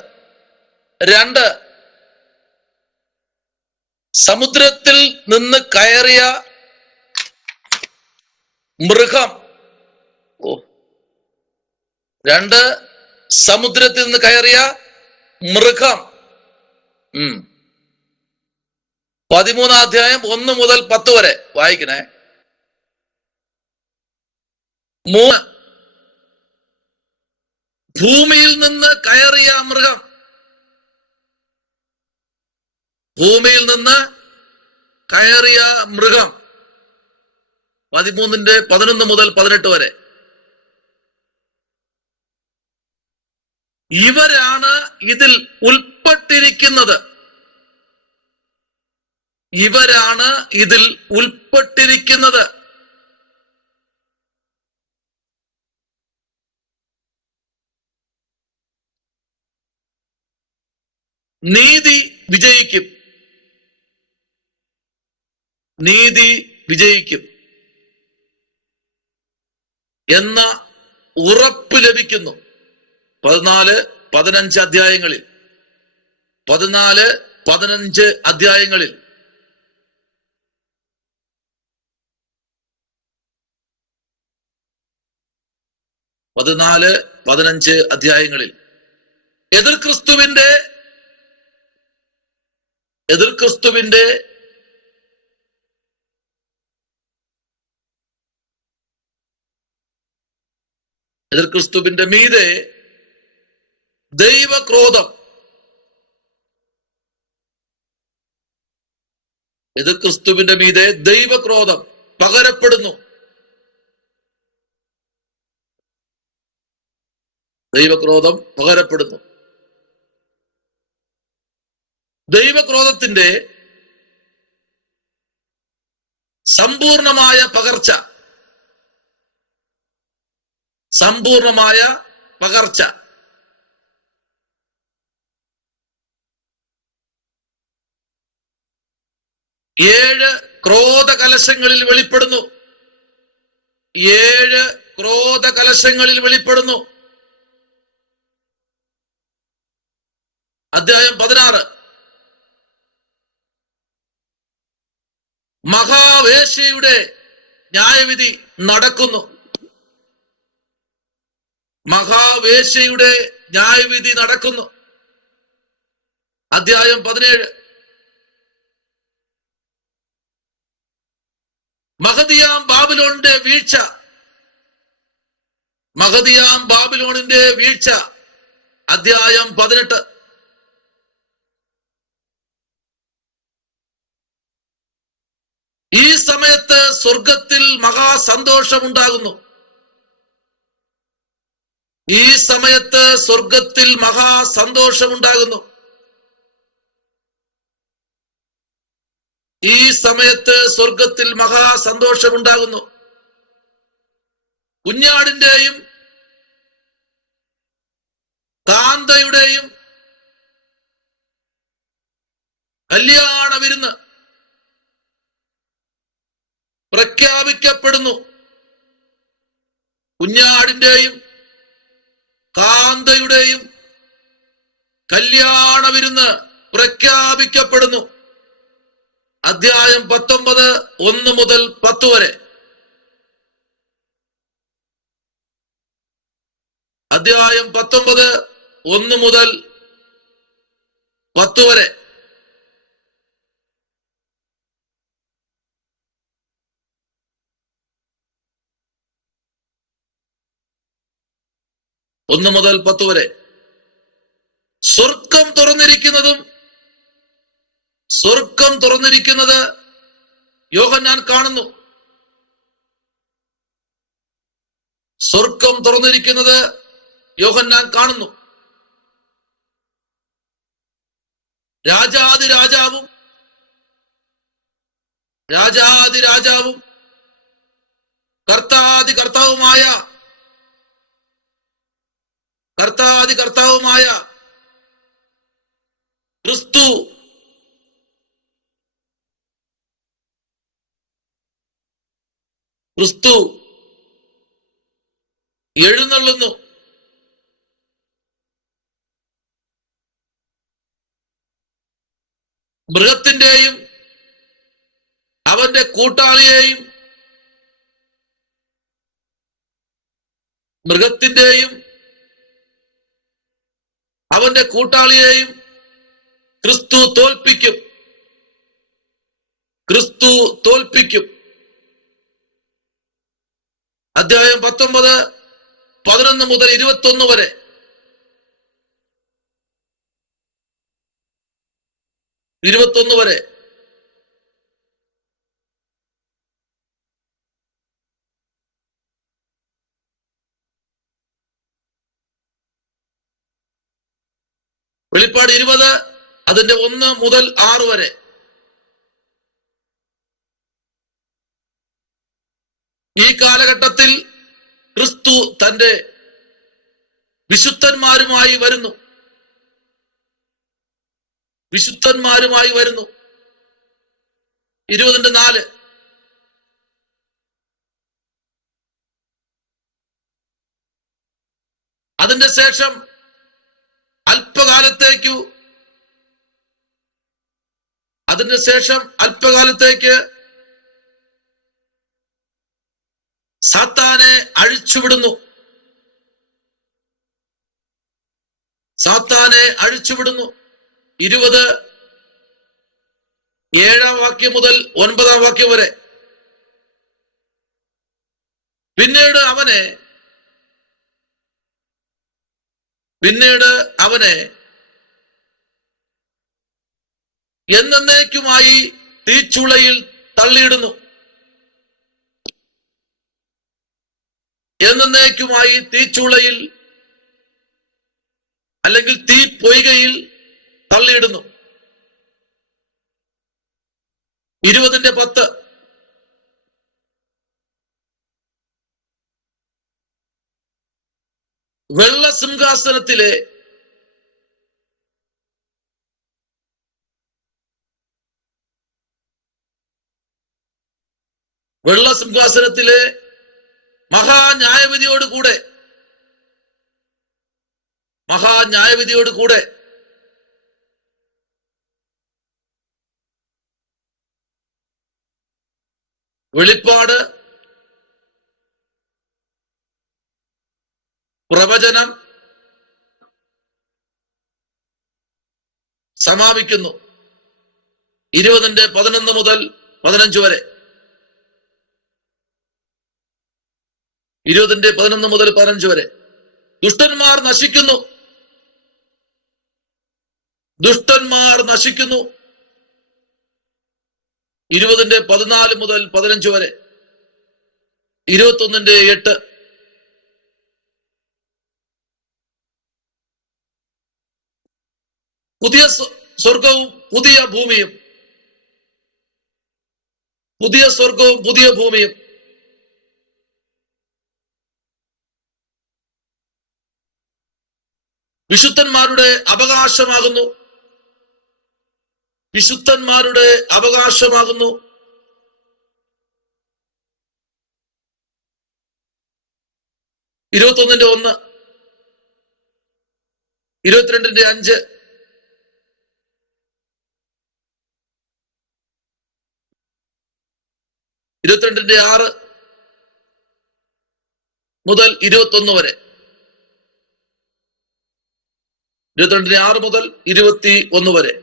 2 സമുദ്രത്തിൽ നിന്ന് കയറിയ മൃഗം. 2 സമുദ്രത്തിൽ നിന്ന് കയറിയ മൃഗം. 13-ാം അധ്യായം 1 മുതൽ 10 വരെ വായിക്കണേ. 3 ഭൂമിയിൽ നിന്ന് കയറിയ മൃഗം. ഭൂമിയിൽ നിന്ന് കയറിയ മൃഗം 13-ന്റെ 11 മുതൽ 18 വരെ. ഇവരാണ് ഇതിൽ ഉൾപ്പെട്ടിരിക്കുന്നത്. നീതി വിജയിക്കും എന്ന ഉറപ്പ് ലഭിക്കുന്നു. 14-15 അധ്യായങ്ങളിൽ 14-15 അധ്യായങ്ങളിൽ എതിർ ക്രിസ്തുവിന്റെ മീതെ ദൈവക്രോധം. എതിർ ക്രിസ്തുവിന്റെ മീതെ ദൈവക്രോധം പകരപ്പെടുന്നു. ദൈവക്രോധത്തിന്റെ സമ്പൂർണമായ പകർച്ച, സമ്പൂർണമായ പകർച്ച. ഏഴ് ക്രോധകലശങ്ങളിൽ വെളിപ്പെടുന്നു, ഏഴ് ക്രോധകലശങ്ങളിൽ വെളിപ്പെടുന്നു. അധ്യായം 16. മഹാവേശ്യയുടെ ന്യായവിധി നടക്കുന്നു, മഹാവേശ്യയുടെ ന്യായവിധി നടക്കുന്നു. അധ്യായം 17. മഹദിയാം ബാബിലോണിന്റെ വീഴ്ച, മഹദിയാം ബാബിലോണിന്റെ വീഴ്ച. അധ്യായം 18. ഈ സമയത്ത് സ്വർഗത്തിൽ മഹാസന്തോഷമുണ്ടാകുന്നു, ഈ സമയത്ത് സ്വർഗത്തിൽ മഹാസന്തോഷമുണ്ടാകുന്നു, ഈ സമയത്ത് സ്വർഗത്തിൽ മഹാസന്തോഷമുണ്ടാകുന്നു. കുഞ്ഞാടിന്റെയും കാന്തയുടെയും കല്യാണ വിരുന്ന് പ്രഖ്യാപിക്കപ്പെടുന്നു. കുഞ്ഞാടിന്റെയും കാന്തയുടെയും കല്യാണ വിരുന്ന് പ്രഖ്യാപിക്കപ്പെടുന്നു. അധ്യായം 19, 1 മുതൽ 10 വരെ. അധ്യായം 19, 1 മുതൽ 10 വരെ. ഒന്ന് മുതൽ 10 വരെ. സ്വർഗം തുറന്നിരിക്കുന്നത് യോഹന്നാൻ കാണുന്നു. സ്വർഗം തുറന്നിരിക്കുന്നത് യോഹന്നാൻ കാണുന്നു. രാജാതിരാജാവും കർത്താവുമായ ക്രിസ്തു എഴുന്നള്ളുന്നു. മൃഗത്തിന്റെയും അവന്റെ കൂട്ടാളിയെയും ക്രിസ്തു തോൽപ്പിക്കും. അധ്യായം 19, 11 മുതൽ 21 വരെ. വെളിപ്പാട് 20, അതിന്റെ 1 മുതൽ 6 വരെ. ഈ കാലഘട്ടത്തിൽ ക്രിസ്തു തന്റെ വിശുദ്ധന്മാരുമായി വരുന്നു. 20:4. അതിന്റെ ശേഷം അല്പകാലത്തേക്ക് സാത്താനെ അഴിച്ചുവിടുന്നു. 20, 7 വാക്യം മുതൽ 9 വാക്യം വരെ. പിന്നീട് അവനെ എന്നേക്കുമായി തീച്ചുളയിൽ തള്ളിയിടുന്നു. എന്നേക്കുമായി തീച്ചുളയിൽ അല്ലെങ്കിൽ തീ പൊയ്കയിൽ തള്ളിയിടുന്നു. 20:10. വെള്ള സിംഹാസനത്തിലെ മഹാന്യായവിധിയോട് കൂടെ വെളിപ്പാട്, പ്രവചനം സമാപിക്കുന്നു. 20:11 മുതൽ 15 വരെ. 20:11 മുതൽ 15 വരെ. ദുഷ്ടന്മാർ നശിക്കുന്നു. 20:14 മുതൽ 15 വരെ. 21:8. പുതിയ സ്വർഗവും പുതിയ ഭൂമിയും. പുതിയ സ്വർഗവും പുതിയ ഭൂമിയും. വിശുദ്ധന്മാരുടെ അവകാശമാകുന്നു. വിശുദ്ധന്മാരുടെ അവകാശമാകുന്നു. ഇരുപത്തൊന്നിന്റെ 1, 22:5, 22:6 മുതൽ 21 വരെ. 22:6 മുതൽ 21 വരെ.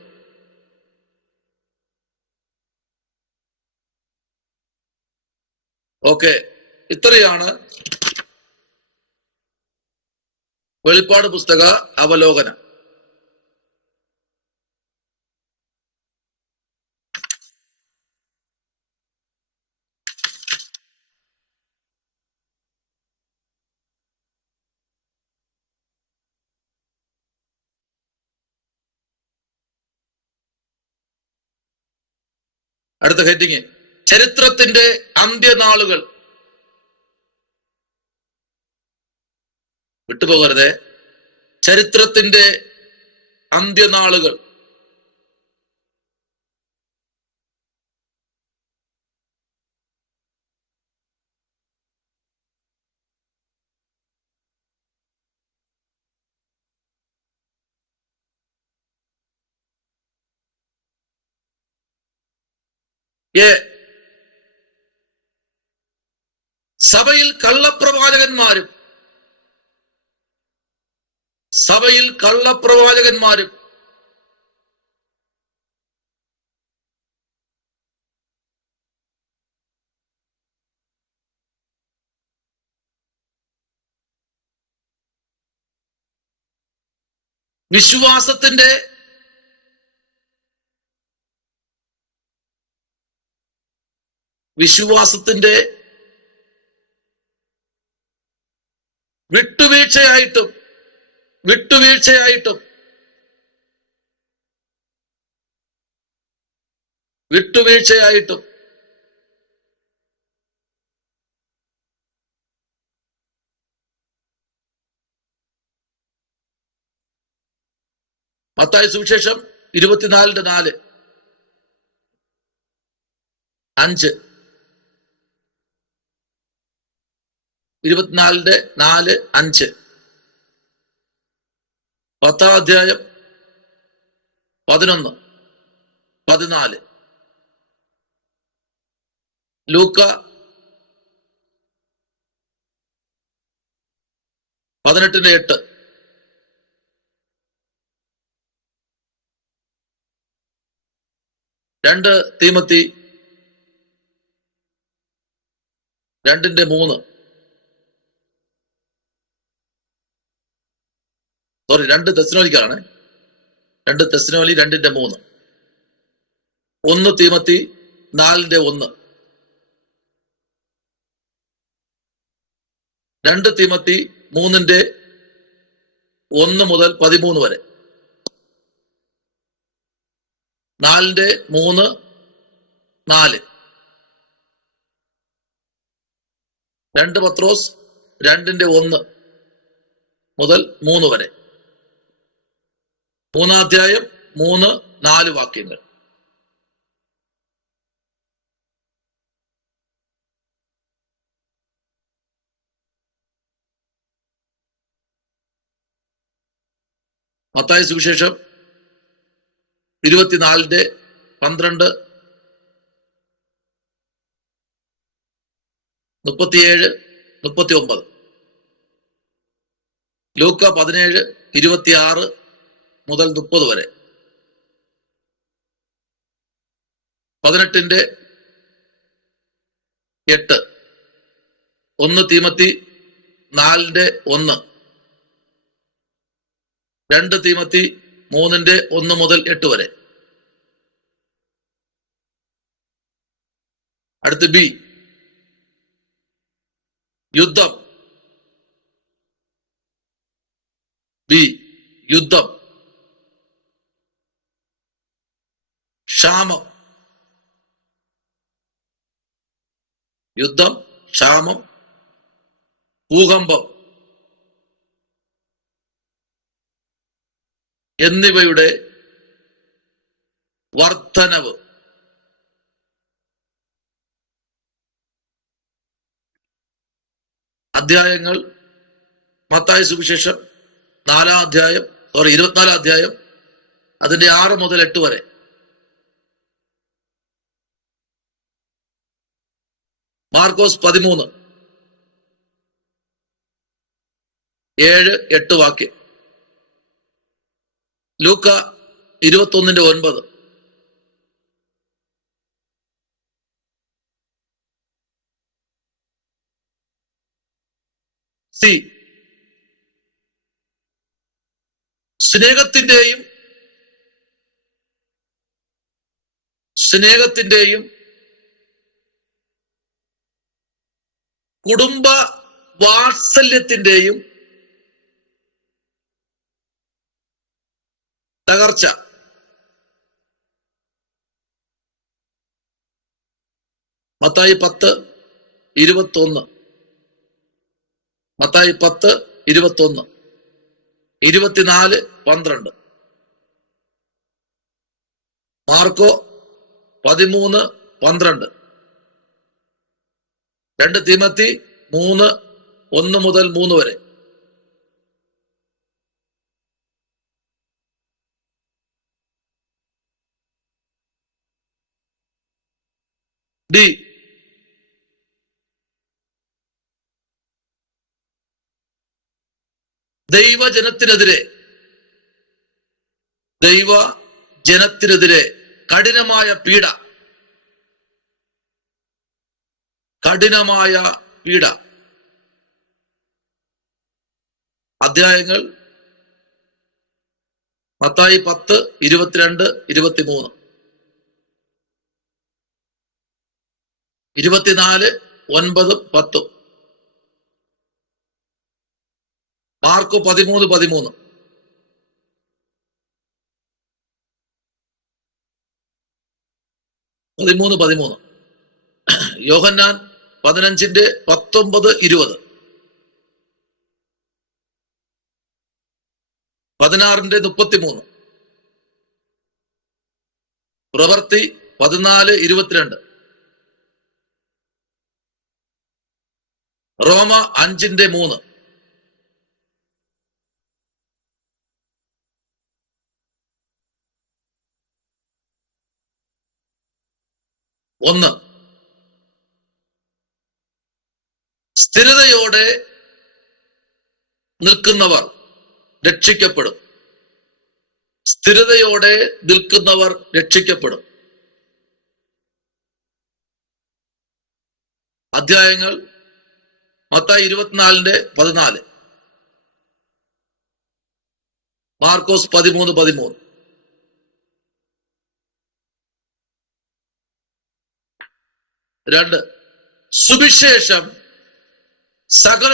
ഓക്കെ, ഇത്രയാണ് വെളിപ്പാട് പുസ്തക അവലോകനം. അടുത്ത ഹെഡിങ്, ചരിത്രത്തിന്റെ അന്ത്യനാളുകൾ. വിട്ടുപോകരുതേ, ചരിത്രത്തിന്റെ അന്ത്യനാളുകൾ. സഭയിൽ കള്ളപ്രവാചകന്മാരും വിശ്വാസത്തിന്റെ വിട്ടുവീഴ്ചയായിട്ടും മത്തായി സുവിശേഷം 24:4, 5, 24:4, 5. 10-ാം അധ്യായം 11, 14. ലൂക്ക 18:8. 2 തീമോത്തി 2:3. 2 തെസ്സലോനിക്കയാണ്. 2 തെസ്സലോനി 2:3. 1 തീമോത്തി 4:1. 2 തീമോത്തി 3:1 മുതൽ 13 വരെ. 4:3, 4. 2 പത്രോസ് 2:1, മുതൽ 3 വരെ. 3-ാം അധ്യായം 3-4 വാക്യങ്ങൾ. മത്തായി സുവിശേഷം 24-ന്റെ 12, 37, 39. ലൂക്ക 17, 26 മുതൽ 30 വരെ. 18-ന്റെ 8, 1 തീമത്തി 4-ന്റെ 1, 2 തീമത്തി 3-ന്റെ 1 മുതൽ 8 വരെ. അടുത്ത് ബി, യുദ്ധം. ബി, യുദ്ധം. ക്ഷാമം. യുദ്ധം, ക്ഷാമം, ഭൂകമ്പം എന്നിവയുടെ വർധനവ്. അധ്യായങ്ങൾ മത്തായി സുവിശേഷം 24-ാം അധ്യായം അതിന്റെ 6 മുതൽ 8 വരെ. മാർക്കോസ് 13, 7, 8 വാക്യം. ലൂക്ക 21-ന്റെ 9. സി, സ്നേഹത്തിന്റെയും കുടുംബ വാത്സല്യത്തിന്റെയും തകർച്ച. മത്തായി 10, 21. മത്തായി 10, 21, 24, 12. മാർക്കോ 13, 12. 2 തീമത്തി 3, 1 മുതൽ 3 വരെ. ഡി, ദൈവജനത്തിനെതിരെ കഠിനമായ പീഡ. അധ്യായങ്ങൾ മത്തായി 10, 22, 23. 24, 9, 10. മാർക്ക് 13, 13. യോഹന്നാൻ 15-ന്റെ 19, 20. 16-ന്റെ 33. പ്രവൃത്തി 14, 22. റോമ 5-ന്റെ 3. ഒന്ന്, സ്ഥിരതയോടെ നിൽക്കുന്നവർ രക്ഷിക്കപ്പെടും. അധ്യായങ്ങൾ മത്തായി 24-ന്റെ 14. മാർക്കോസ് 13, 13. രണ്ട്, സുവിശേഷം സകല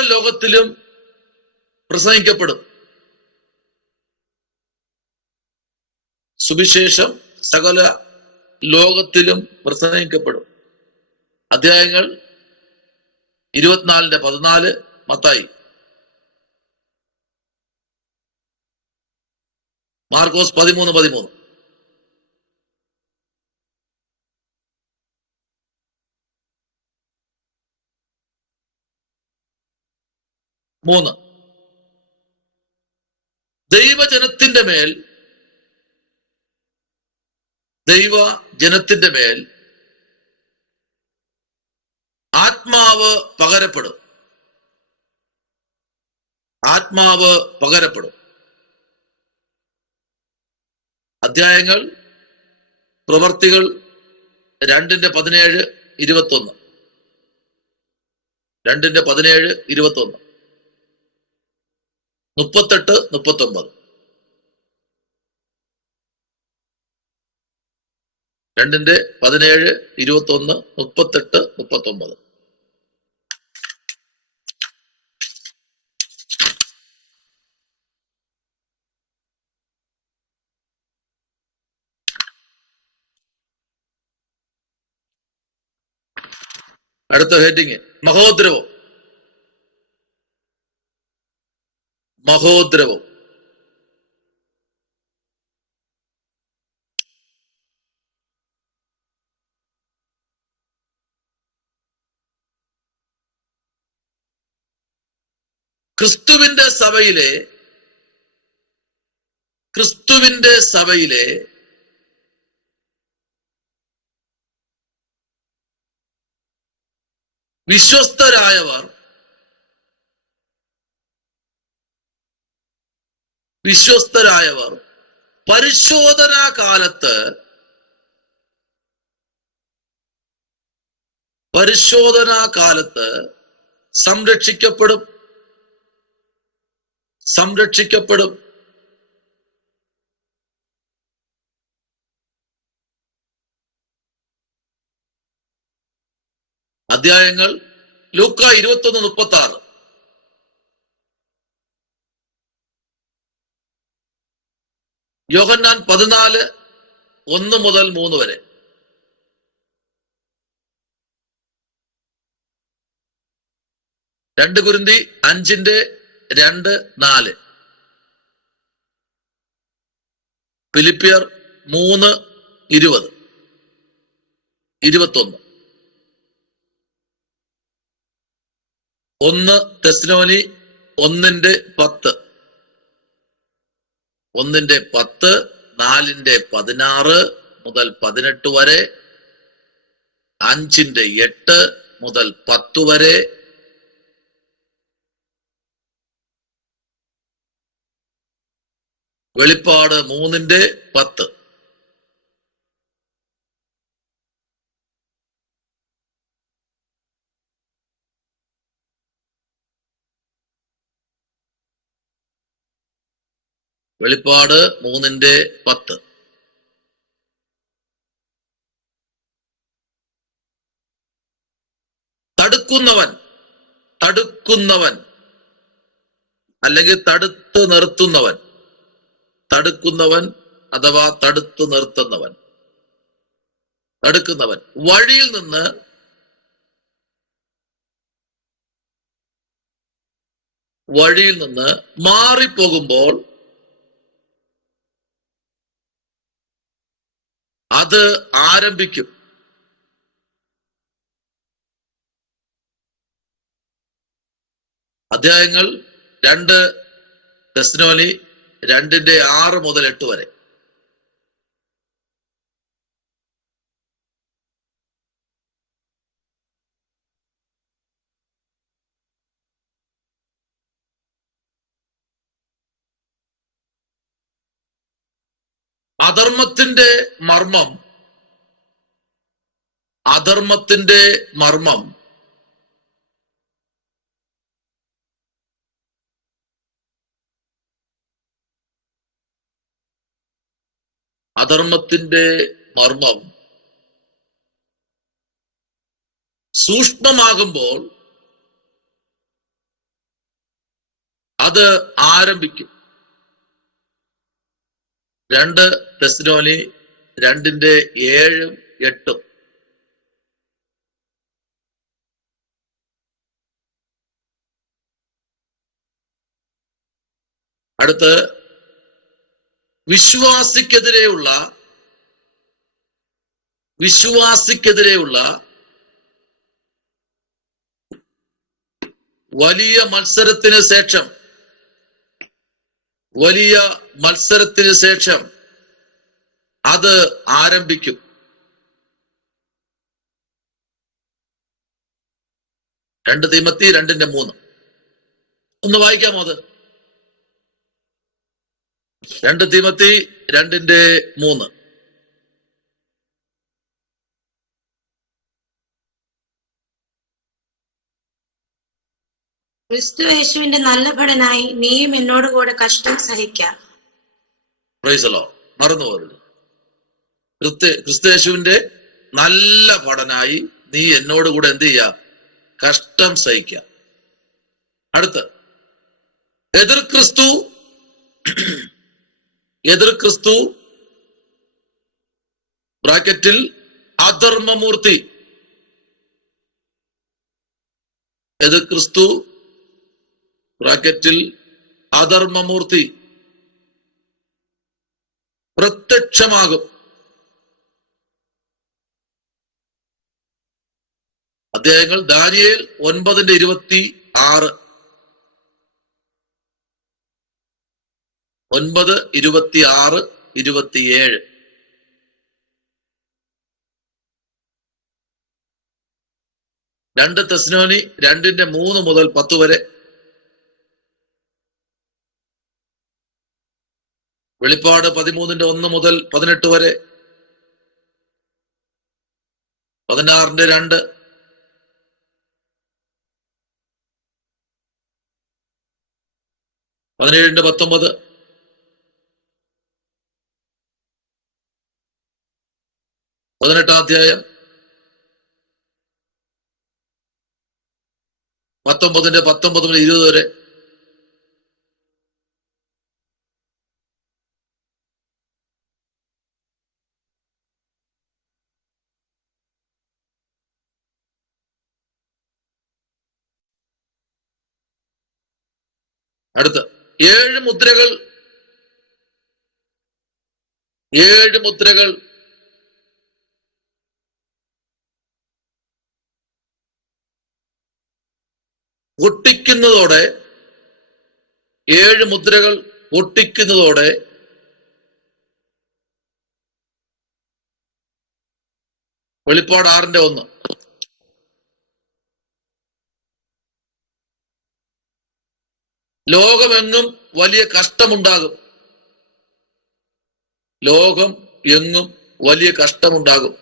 ലോകത്തിലും പ്രസംഗിക്കപ്പെടും. അധ്യായങ്ങൾ 24-ന്റെ 14 മത്തായി. മാർക്കോസ് 13:13. 3. ദൈവജനത്തിന്റെ മേൽ ആത്മാവ് പകരപ്പെടും. അധ്യായങ്ങൾ പ്രവർത്തികൾ 2:17, 21. 2:17, 21, 38, 39. 2:17, 21, 38, 39. അടുത്ത ഹെഡിങ് മഹോദ്രവം. ക്രിസ്തുവിന്റെ സഭയിലെ വിശ്വസ്തരായവർ പരിശോധനാ കാലത്ത് സംരക്ഷിക്കപ്പെടും. അധ്യായങ്ങൾ ലൂക്ക 21:36, യോഹന്നാൻ 14:1 മുതൽ 3 വരെ. 2 കൊരിന്ത്യർ 5:2-4, ഫിലിപ്പിയർ 3:20, 21, 1 തെസ്സലോനി 1:10, 1:10, 4:16 മുതൽ 18 വരെ, 5:8 മുതൽ 10 വരെ, വെളിപ്പാട് 3:10. വെളിപ്പാട് 3:10. തടുക്കുന്നവൻ അല്ലെങ്കിൽ തടുത്തു നിർത്തുന്നവൻ, അഥവാ തടുത്തു നിർത്തുന്നവൻ, വഴിയിൽ നിന്ന് മാറിപ്പോകുമ്പോൾ അത് ആരംഭിക്കും. അധ്യായങ്ങൾ 2 തെസ്സലോനി 2:6 മുതൽ 8 വരെ. അധർമ്മത്തിന്റെ മർമ്മം സൂക്ഷ്മമാകുമ്പോൾ അത് ആരംഭിക്കും. 2 തെസ്സലോനി 2:7-8. അടുത്ത് വിശ്വാസിക്കെതിരെയുള്ള വലിയ മത്സരത്തിന് ശേഷം അത് ആരംഭിക്കും. 2 തിമോത്തി 2:3 ഒന്ന് വായിക്കാമോ അത്? 2 തിമോത്തി 2:3. ക്രിസ്തു യേശുവിന്റെ നല്ല ഭടനായി നീയും എന്നോട് കൂടെ കഷ്ടം സഹിക്കാം. മറന്നുപോകരുത്. ക്രിസ്തു യേശുവിന്റെ നല്ല ഭടനായി നീ എന്നോട് കൂടെ എന്ത് ചെയ്യാ? കഷ്ടം സഹിക്കാം. അടുത്ത് എതിർ ക്രിസ്തു ബ്രാക്കറ്റിൽ അധർമ്മമൂർത്തി. എതിർ ക്രിസ്തു ബ്രാക്കറ്റിൽ അധർമ്മമൂർത്തി പ്രത്യക്ഷമാകും. അധ്യായങ്ങൾ ദാനിയേൽ 9:26, 9:26, 27. രണ്ട് തെസ്സലോനി 2:3 മുതൽ 10 വരെ. വെളിപ്പാട് 13:1 മുതൽ 18 വരെ. 16:2. 17:19. 18-ാം അധ്യായം 19:19 മുതൽ 20 വരെ. അടുത്ത 7 മുദ്രകൾ പൊട്ടിക്കുന്നതോടെ 7 മുദ്രകൾ പൊട്ടിക്കുന്നതോടെ വെളിപ്പാട് 6:1. ലോകമെങ്ങും വലിയ കഷ്ടമുണ്ടാകും. ലോകം എങ്ങും വലിയ കഷ്ടമുണ്ടാകും.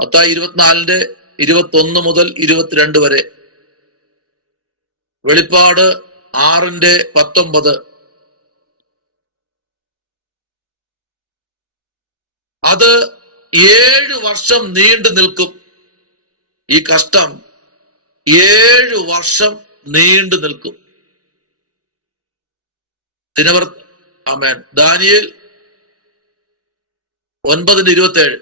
മത്തായി 24:21 മുതൽ 22 വരെ. വെളിപ്പാട് 6:19. അത് 7 വർഷം നീണ്ടു നിൽക്കും. ഈ കഷ്ടം 7 വർഷം നീണ്ടു നിൽക്കും. ആമേൻ. ദാനിയേൽ 9:27.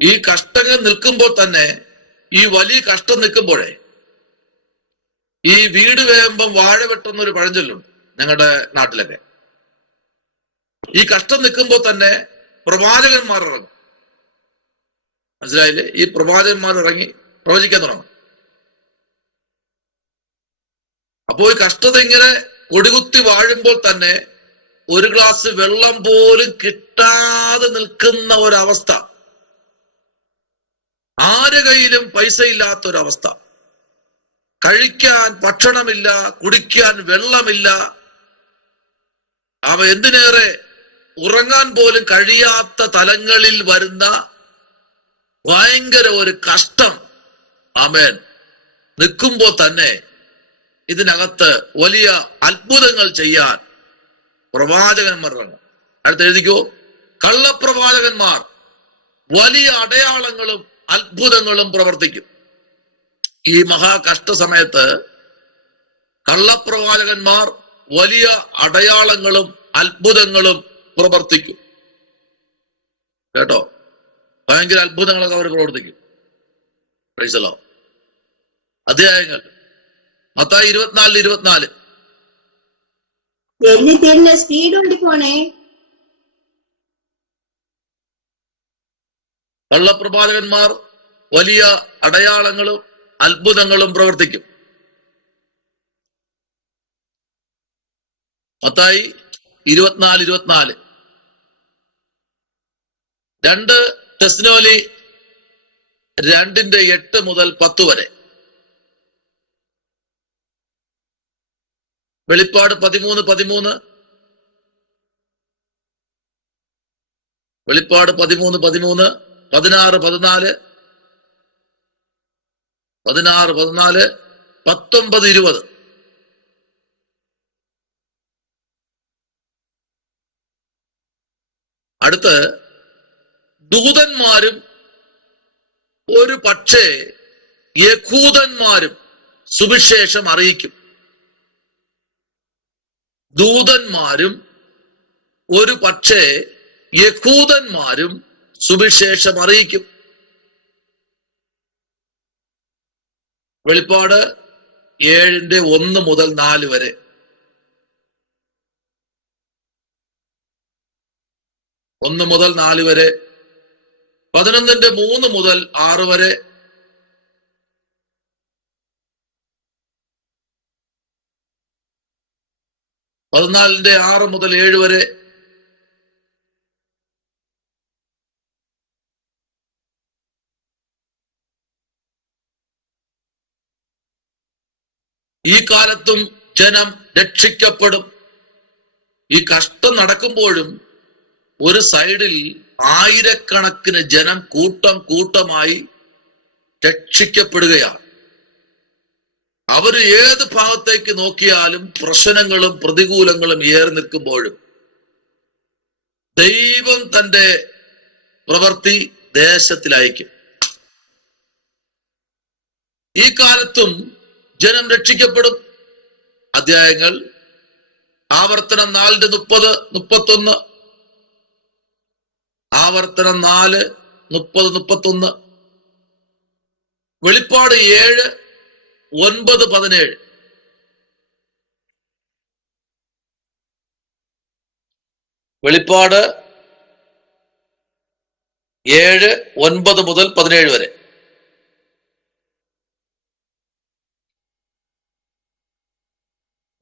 ഈ കഷ്ടങ്ങൾ നിൽക്കുമ്പോൾ തന്നെ, ഈ വലിയ കഷ്ടം നിൽക്കുമ്പോഴേ, ഈ വീട് വേകുമ്പം വാഴ വെട്ടുന്ന ഒരു പഴഞ്ചൊല്ലുണ്ട് ഞങ്ങളുടെ നാട്ടിലൊക്കെ. ഈ കഷ്ടം നിൽക്കുമ്പോൾ തന്നെ പ്രവാചകന്മാർ ഇറങ്ങും. മനസ്സിലായില്ലേ? ഈ പ്രവാചകന്മാർ ഇറങ്ങി പ്രവചിക്കാൻ തുടങ്ങും. അപ്പോൾ ഈ കഷ്ടത ഇങ്ങനെ കൊടികുത്തി വാഴുമ്പോൾ തന്നെ ഒരു ഗ്ലാസ് വെള്ളം പോലും കിട്ടാതെ നിൽക്കുന്ന ഒരവസ്ഥ, ആരുടെ കയ്യിലും പൈസ ഇല്ലാത്തൊരവസ്ഥ, കഴിക്കാൻ ഭക്ഷണമില്ല, കുടിക്കാൻ വെള്ളമില്ല, എന്തിനേറെ ഉറങ്ങാൻ പോലും കഴിയാത്ത തലങ്ങളിൽ വരുന്ന ഭയങ്കര ഒരു കഷ്ടം ആമേൻ നിൽക്കുമ്പോൾ തന്നെ ഇതിനകത്ത് വലിയ അത്ഭുതങ്ങൾ ചെയ്യാൻ പ്രവാചകന്മാർ ഇറങ്ങും. അടുത്ത് എഴുതിക്കോ, കള്ളപ്രവാചകന്മാർ വലിയ അടയാളങ്ങളും അത്ഭുതങ്ങളും പ്രവർത്തിക്കും. ഈ മഹാകഷ്ട സമയത്ത് കള്ളപ്രവാചകന്മാർ വലിയ അടയാളങ്ങളും അത്ഭുതങ്ങളും പ്രവർത്തിക്കും. കേട്ടോ, ഭയങ്കര അത്ഭുതങ്ങളൊക്കെ അവർ പ്രവർത്തിക്കും. പ്രൈസലോ. അധ്യായങ്ങൾ മത്തായി 24:24. സ്പീഡ് കൊണ്ട് പോണേ. കള്ളപ്രവാചകന്മാർ വലിയ അടയാളങ്ങളും അത്ഭുതങ്ങളും പ്രവർത്തിക്കും. മത്തായി 24:24. 2 തെസ്സലോനി 2:8 മുതൽ 10 വരെ. വെളിപ്പാട് 13:13. വെളിപ്പാട് 13:13, 16:14, 16:14, 19:20. അടുത്ത് ദൂതന്മാരും ഒരു പക്ഷേ യഹൂദന്മാരും സുവിശേഷം അറിയിക്കും. ദൂതന്മാരും ഒരു പക്ഷേ യഹൂദന്മാരും സുവിശേഷം അറിയിക്കും. വെളിപ്പാട് 7:1 മുതൽ 4 വരെ. ഒന്ന് മുതൽ 4 വരെ. 11:3 മുതൽ 6 വരെ. 14:6 മുതൽ 7 വരെ. ഈ കാലത്തും ജനം രക്ഷിക്കപ്പെടും. ഈ കഷ്ടം നടക്കുമ്പോഴും ഒരു സൈഡിൽ ആയിരക്കണക്കിന് ജനം കൂട്ടം കൂട്ടമായി രക്ഷിക്കപ്പെടുകയാണ്. അവര് ഏത് ഭാഗത്തേക്ക് നോക്കിയാലും പ്രശ്നങ്ങളും പ്രതികൂലങ്ങളും ഏറി നിൽക്കുമ്പോഴും ദൈവം തന്റെ പ്രവൃത്തി ദേശത്തിലയക്കും. ഈ കാലത്തും ജനം രക്ഷിക്കപ്പെടും. അധ്യായങ്ങൾ ആവർത്തനം 4:30, 31. ആവർത്തനം 4, 30, 31. വെളിപ്പാട് 7, 9, 17. വെളിപ്പാട് 7, 9 മുതൽ 17 വരെ.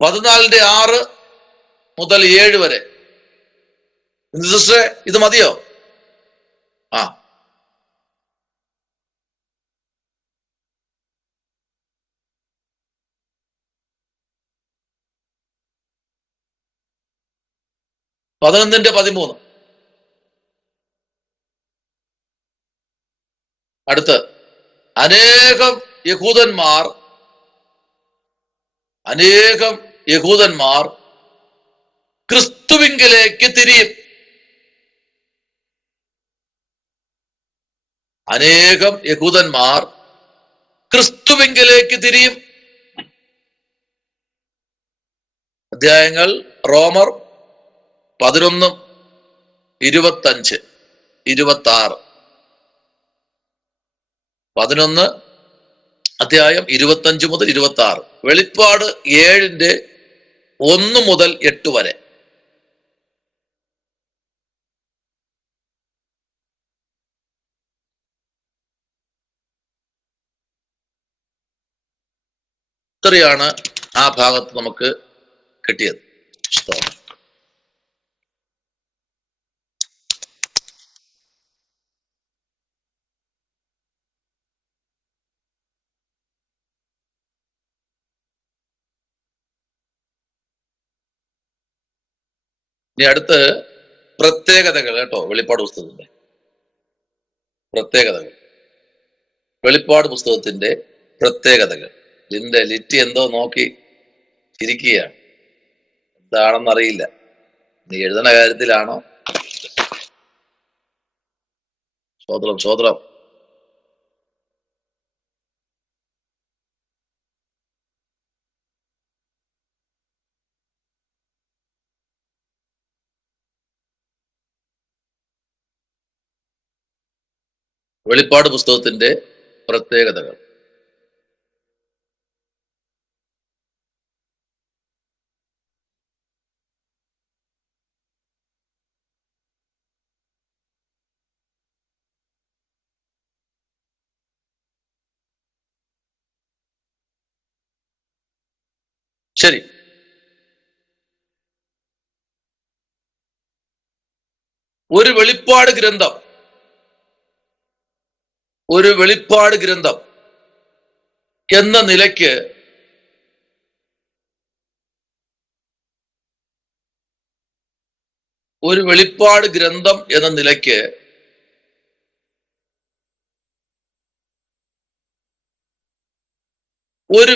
പതിനാലിന്റെ 6 മുതൽ 7 വരെ. സിസ്റ്ററെ, ഇത് മതിയോ? ആ, പതിനൊന്നിന്റെ 13. അടുത്ത് അനേകം യഹൂദന്മാർ ക്രിസ്തുവിങ്കലേക്ക് തിരിയും. അനേകം യഹൂദന്മാർ ക്രിസ്തുവിങ്കലേക്ക് തിരിയും. അധ്യായങ്ങൾ റോമർ 11, 25, 26. 11 അധ്യായം 25 മുതൽ 26. വെളിപ്പാട് 7:1 മുതൽ 8 വരെ. ഇത്രയാണ് ആ ഭാഗത്ത് നമുക്ക് കിട്ടിയത്. ഇനി അടുത്ത് പ്രത്യേകതകൾ കേട്ടോ. വെളിപ്പാട് പുസ്തകത്തിന്റെ പ്രത്യേകതകൾ. വെളിപ്പാട് പുസ്തകത്തിന്റെ പ്രത്യേകതകൾ. ഇതിന്റെ ലിറ്റി എന്തോ നോക്കി ചിരിക്കുകയാണ്. എന്താണെന്നറിയില്ല. നീ എഴുതുന്ന കാര്യത്തിലാണോ? സ്വോത്രം. വെളിപ്പാട് പുസ്തകത്തിന്റെ പ്രത്യേകതകൾ. ശരി, ഒരു വെളിപ്പാട് ഗ്രന്ഥം എന്ന നിലയ്ക്ക് ഒരു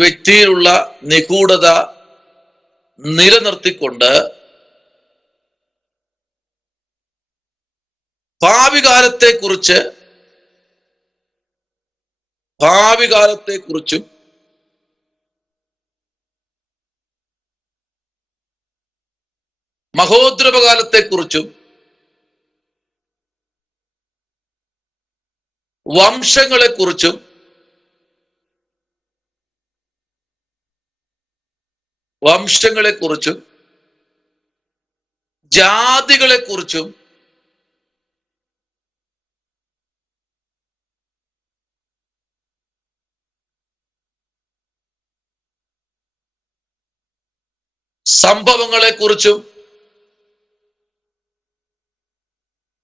വ്യക്തിയിലുള്ള നിഗൂഢത നിലനിർത്തിക്കൊണ്ട് ഭാവികാലത്തെക്കുറിച്ചും മഹോദ്രവകാലത്തെക്കുറിച്ചും വംശങ്ങളെക്കുറിച്ചും ജാതികളെക്കുറിച്ചും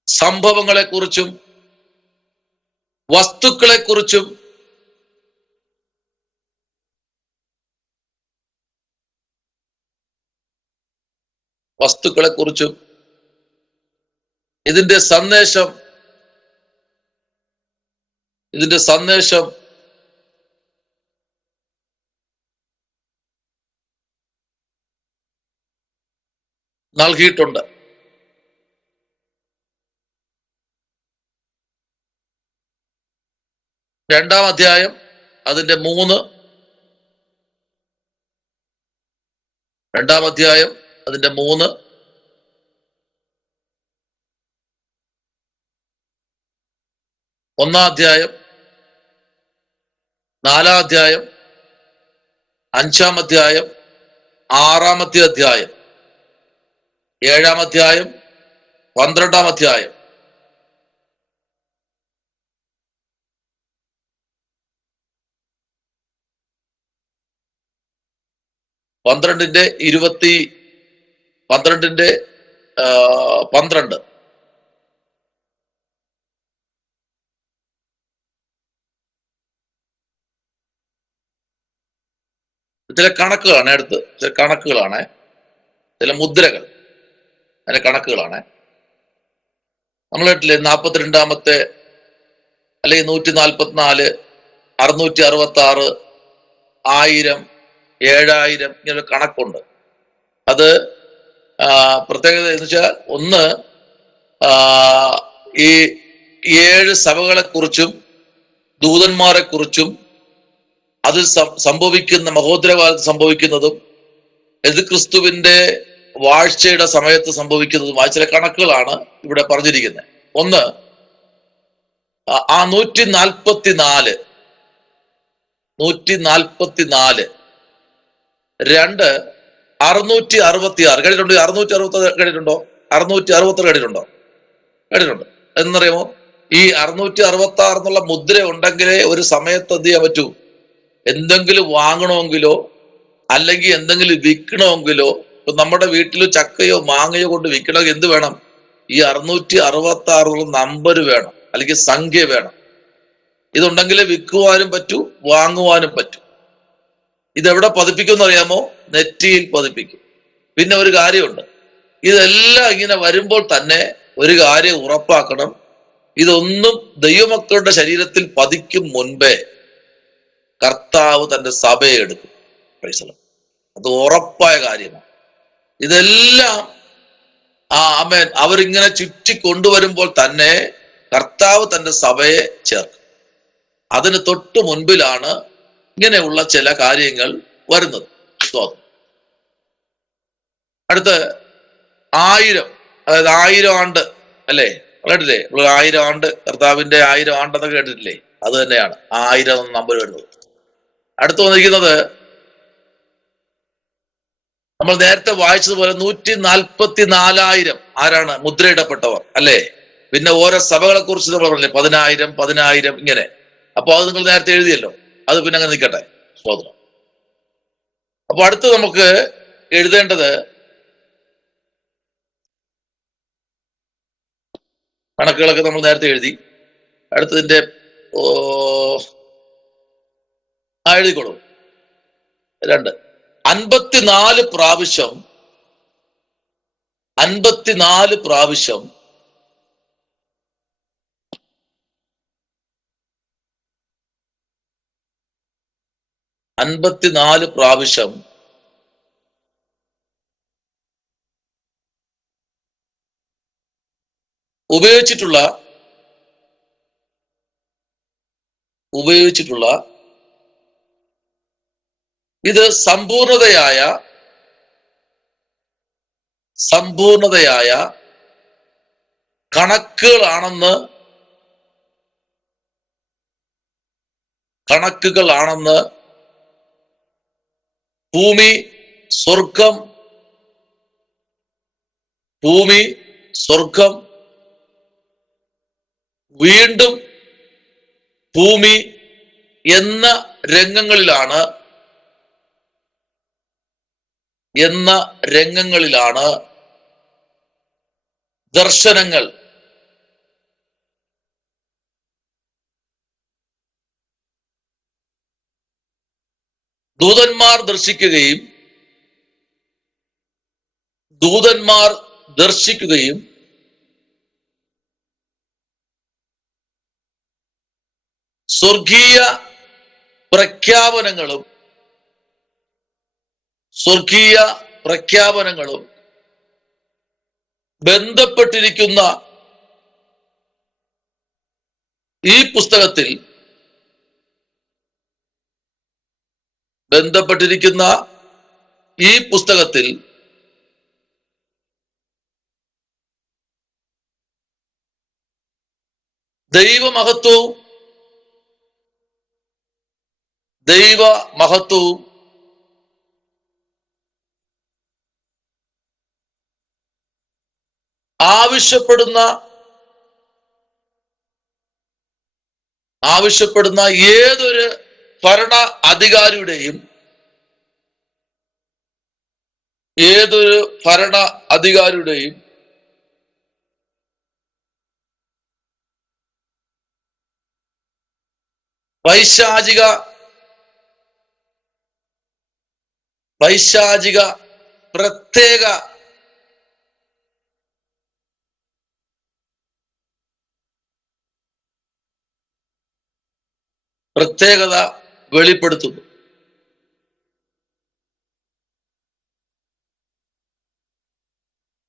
സംഭവങ്ങളെക്കുറിച്ചും വസ്തുക്കളെക്കുറിച്ചും ഇതിന്റെ സന്ദേശം നൽകിയിട്ടുണ്ട്. രണ്ടാം അധ്യായം അതിന്റെ 3, ഒന്നാം അധ്യായം, 4-ാം അധ്യായം, 5-ാം അധ്യായം, 6-ാമത്തെ അധ്യായം, 7-ാം അധ്യായം, 12-ാം അധ്യായം, 12-ന്റെ 12 ചില കണക്കുകളാണ്, ചില മുദ്രകൾ, അതിന്റെ കണക്കുകളാണ്. നമ്മൾ കേട്ടില്ലേ 42-ാമത്തെ അല്ലെങ്കിൽ 144, 666, 1000, 7000 ഇങ്ങനൊരു കണക്കുണ്ട്. അത് പ്രത്യേകത എന്ന് വെച്ചാൽ ഒന്ന് ഈ 7 സഭകളെക്കുറിച്ചും ദൂതന്മാരെക്കുറിച്ചും അതിൽ സംഭവിക്കുന്ന മഹോദരകാലത്ത് സംഭവിക്കുന്നതും ക്രിസ്തുവിന്റെ വാഴ്ചയുടെ സമയത്ത് സംഭവിക്കുന്നതുമായ ചില കണക്കുകളാണ് ഇവിടെ പറഞ്ഞിരിക്കുന്നത്. ഒന്ന്, ആ 144, 2 666 കേട്ടിട്ടുണ്ടോ? 666 കേട്ടിട്ടുണ്ടോ? 666 കേട്ടിട്ടുണ്ടോ? എന്നറിയാമോ? ഈ 666 എന്നുള്ള മുദ്ര ഉണ്ടെങ്കിലേ ഒരു സമയത്ത് എന്ത് ചെയ്യാൻ പറ്റൂ? എന്തെങ്കിലും വാങ്ങണമെങ്കിലോ അല്ലെങ്കിൽ എന്തെങ്കിലും വിൽക്കണമെങ്കിലോ, ഇപ്പൊ നമ്മുടെ വീട്ടിൽ ചക്കയോ മാങ്ങയോ കൊണ്ട് വിൽക്കണമെങ്കിൽ എന്ത് വേണം? ഈ 666 നമ്പർ വേണം, അല്ലെങ്കിൽ സംഖ്യ വേണം. ഇതുണ്ടെങ്കിലേ വിൽക്കുവാനും പറ്റൂ, വാങ്ങുവാനും പറ്റൂ. ഇതെവിടെ പതിപ്പിക്കും എന്നറിയാമോ? നെറ്റിയിൽ പതിപ്പിക്കും. പിന്നെ ഒരു കാര്യമുണ്ട്, ഇതെല്ലാം ഇങ്ങനെ വരുമ്പോൾ തന്നെ ഒരു കാര്യം ഉറപ്പാക്കണം, ഇതൊന്നും ദൈവമക്കളുടെ ശരീരത്തിൽ പതിക്കും മുൻപേ കർത്താവ് തന്റെ സഭയെ എടുക്കും. അത് ഉറപ്പായ കാര്യമാണ്. ഇതെല്ലാം ആമേൻ അവരിങ്ങനെ ചുറ്റി കൊണ്ടുവരുമ്പോൾ തന്നെ കർത്താവ് തന്റെ സഭയെ ചേർക്കും. അതിന് തൊട്ടു മുൻപിലാണ് ഇങ്ങനെയുള്ള ചില കാര്യങ്ങൾ വരുന്നത്. അടുത്ത് 1000, അതായത് 1000 ആണ്ട് അല്ലേ, കേട്ടില്ലേ? 1000 ആണ്ട്, കർത്താവിന്റെ 1000 ആണ്ടെന്നൊക്കെ കേട്ടിട്ടില്ലേ? അത് തന്നെയാണ് 1000 എന്ന നമ്പർ വരുന്നത്. അടുത്ത് വന്നിരിക്കുന്നത് നമ്മൾ നേരത്തെ വായിച്ചതുപോലെ 144,000 ആരാണ്? മുദ്രയിടപ്പെട്ടവർ അല്ലേ? പിന്നെ ഓരോ സഭകളെ കുറിച്ച് നമ്മൾ പറഞ്ഞില്ലേ, 10,000 ഇങ്ങനെ. അപ്പൊ അത് നിങ്ങൾ നേരത്തെ എഴുതിയല്ലോ, അത് പിന്നെ അങ്ങനെ നിൽക്കട്ടെ. സ്തോത്രം. അപ്പൊ അടുത്ത് നമുക്ക് എഴുതേണ്ടത് കണക്കുകളൊക്കെ നമ്മൾ നേരത്തെ എഴുതി. അടുത്തതിന്റെ എഴുതിക്കോളൂ. 2 54 പ്രാവശ്യം 54 പ്രാവശ്യം ഉപയോഗിച്ചിട്ടുള്ള ഇത് സമ്പൂർണതയായ കണക്കുകളാണെന്ന് ഭൂമി സ്വർഗം വീണ്ടും ഭൂമി എന്ന രംഗങ്ങളിലാണ് ദർശനങ്ങൾ ദൂതന്മാർ ദർശിക്കുകയും സ്വർഗീയ പ്രഖ്യാപനങ്ങളും ബന്ധപ്പെട്ടിരിക്കുന്ന ഈ പുസ്തകത്തിൽ ദൈവമഹത്വവും ആവശ്യപ്പെടുന്ന ഏതൊരു ഭരണ അധികാരിയുടെയും പൈശാചിക പ്രത്യേകത വെളിപ്പെടുത്തുന്നു.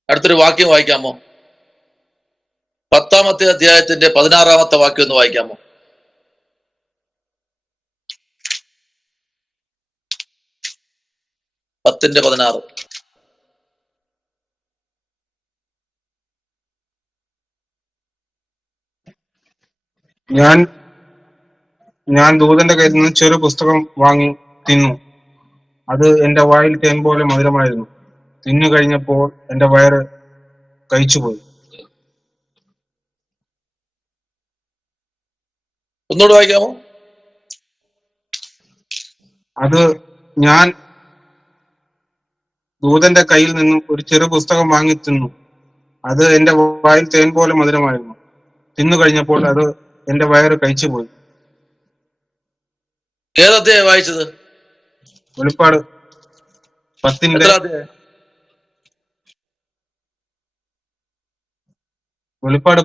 അടുത്തൊരു വാക്യം വായിക്കാമോ? 10-ാമത്തെ അധ്യായത്തിന്റെ 16-ാമത്തെ വാക്യം ഒന്ന് വായിക്കാമോ? പത്തിന്റെ 16. ഞാൻ ദൂതന്റെ കയ്യിൽ നിന്ന് ചെറു പുസ്തകം വാങ്ങി തിന്നു. അത് എന്റെ വായിൽ തേൻ പോലെ മധുരമായിരുന്നു. തിന്നു കഴിഞ്ഞപ്പോൾ എന്റെ വയറ് കഴിച്ചുപോയി. ഒന്നുകൂടെ വായിക്കാമോ? അത് ഞാൻ ദൂതന്റെ കയ്യിൽ നിന്നും ഒരു ചെറു പുസ്തകം വാങ്ങി തിന്നു. അത് എന്റെ വായിൽ തേൻ പോലെ മധുരമായിരുന്നു. തിന്നു കഴിഞ്ഞപ്പോൾ അത് എന്റെ വയറ് കഴിച്ചുപോയി. ഏതധ്യായ വായിച്ചത്? വെളിപ്പാട് 10-ന്റെ വെളിപ്പാട്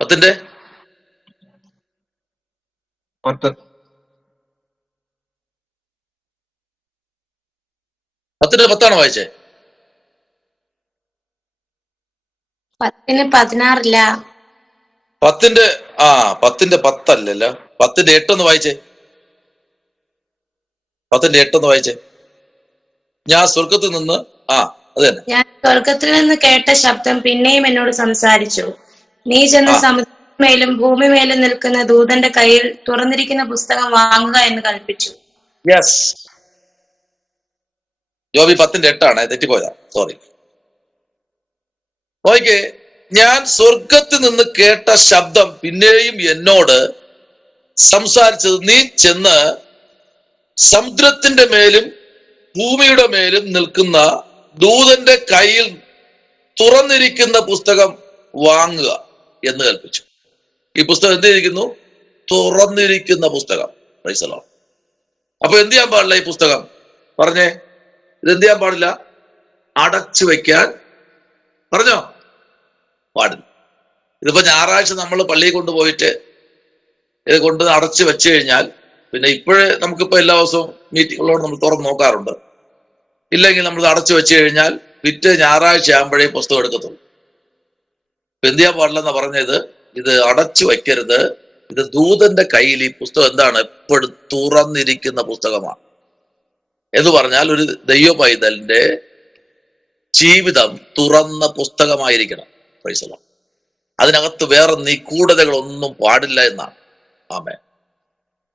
10-ന്റെ 10. 10-ന്റെ 10 വായിച്ചേ. 10-ന് 16 10-ന്റെ 10-ന്റെ 10 അല്ലല്ലോ, 10-ന്റെ 8 വായിച്ചേ. 10-ന്റെ 8 വായിച്ചേ. ഞാൻ സ്വർഗത്തിൽ നിന്ന് അത് തന്നെ. ഞാൻ സ്വർഗത്തിൽ നിന്ന് കേട്ട ശബ്ദം പിന്നെയും എന്നോട് സംസാരിച്ചു. നീ ചെന്ന് സമുദ്രമേലും ഭൂമിമേലും നിൽക്കുന്ന ദൂതന്റെ കയ്യിൽ തുറന്നിരിക്കുന്ന പുസ്തകം വാങ്ങുക എന്ന് കൽപ്പിച്ചു. യെസ്, ജോബി 10-ന്റെ 8 തെറ്റിപ്പോയതാ, സോറി. നോക്കിക്കേ, ഞാൻ സ്വർഗത്തിൽ നിന്ന് കേട്ട ശബ്ദം പിന്നെയും എന്നോട് സംസാരിച്ചത്, നീ ചെന്ന് സമുദ്രത്തിന്റെ മേലും ഭൂമിയുടെ മേലും നിൽക്കുന്ന ദൂതന്റെ കയ്യിൽ തുറന്നിരിക്കുന്ന പുസ്തകം വാങ്ങുക എന്ന് കൽപ്പിച്ചു. ഈ പുസ്തകം എന്ത് ചെയ്തിരിക്കുന്നു? തുറന്നിരിക്കുന്ന പുസ്തകം. Praise the Lord. അപ്പൊ എന്ത് ചെയ്യാൻ പാടില്ല? ഈ പുസ്തകം പറഞ്ഞേ, ഇതെന്ത് ചെയ്യാൻ പാടില്ല? അടച്ചു വെക്കാൻ പറഞ്ഞോ? പാടില്ല. ഇതിപ്പോ ഞായറാഴ്ച നമ്മൾ പള്ളിയിൽ കൊണ്ടുപോയിട്ട് ഇത് കൊണ്ട് അടച്ചു വെച്ചു കഴിഞ്ഞാൽ പിന്നെ ഇപ്പോഴേ നമുക്കിപ്പോ എല്ലാ ദിവസവും മീറ്റിങ്ങുകളോട് നമ്മൾ തുറന്ന് നോക്കാറുണ്ട്. ഇല്ലെങ്കിൽ നമ്മൾ അടച്ചു വെച്ചു കഴിഞ്ഞാൽ പിറ്റേ ഞായറാഴ്ച ആകുമ്പോഴേ പുസ്തകം എടുക്കത്തുള്ളൂ. എന്ത് ചെയ്യാൻ പാടില്ലെന്നാ പറഞ്ഞത്? ഇത് അടച്ചു വെക്കരുത്. ഇത് ദൂതന്റെ കയ്യിൽ ഈ പുസ്തകം എന്താണ്? എപ്പോഴും തുറന്നിരിക്കുന്ന പുസ്തകമാണ് എന്ന് പറഞ്ഞാൽ ഒരു ദൈവ പൈതലിന്റെ ജീവിതം തുറന്ന പുസ്തകമായിരിക്കണം. Praise the Lord. അതിനകത്ത് വേറെ നിഗൂഢതകളൊന്നും പാടില്ല എന്നാണ്. ആമേൻ.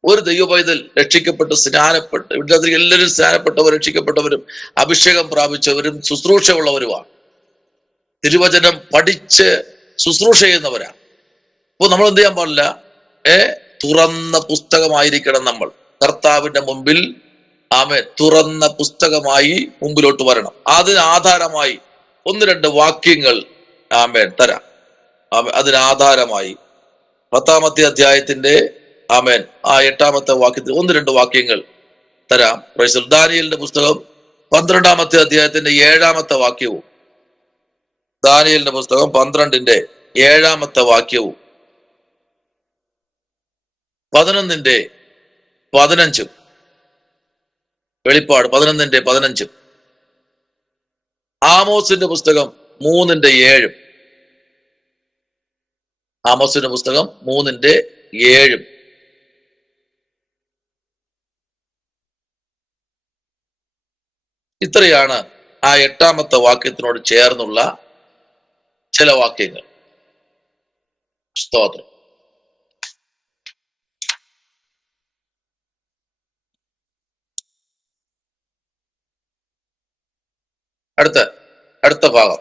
ഒരു ദൈവ പൈതൽ രക്ഷിക്കപ്പെട്ട് സ്നാനപ്പെട്ട്, ഇവിടെ എല്ലാവരും സ്നാനപ്പെട്ടവരും രക്ഷിക്കപ്പെട്ടവരും അഭിഷേകം പ്രാപിച്ചവരും ശുശ്രൂഷ ഉള്ളവരുമാണ്. തിരുവചനം പഠിച്ച് ശുശ്രൂഷ ചെയ്യുന്നവരാണ്. അപ്പൊ നമ്മൾ എന്ത് ചെയ്യാൻ പാടില്ല? തുറന്ന പുസ്തകമായിരിക്കണം നമ്മൾ കർത്താവിന്റെ മുമ്പിൽ. ആമേൻ. തുറന്ന പുസ്തകമായി മുമ്പിലോട്ട് വരണം. അതിന് ആധാരമായി 1-2 വാക്യങ്ങൾ ആമേൻ തരാം. അതിനാധാരമായി 10-ാമത്തെ അധ്യായത്തിന്റെ ആമേൻ 8-ാമത്തെ വാക്യത്തിൽ 1-2 വാക്യങ്ങൾ തരാം. പ്രൈസ്. ദാനിയേലിന്റെ പുസ്തകം 12-ാമത്തെ അധ്യായത്തിന്റെ 7-ാമത്തെ വാക്യവും, ദാനിയേലിന്റെ പുസ്തകം 12-ന്റെ 7-ാമത്തെ വാക്യവും 11-ന്റെ 15, വെളിപ്പാട് 11-ന്റെ 15, ആമോസിന്റെ പുസ്തകം 3-ന്റെ 7, ആമോസിന്റെ പുസ്തകം 3-ന്റെ 7. ഇത്രയാണ് ആ 8-ാമത്തെ വാക്യത്തിനോട് ചേർന്നുള്ള ചില വാക്യങ്ങൾ. സ്തോത്രം. അടുത്ത ഭാഗം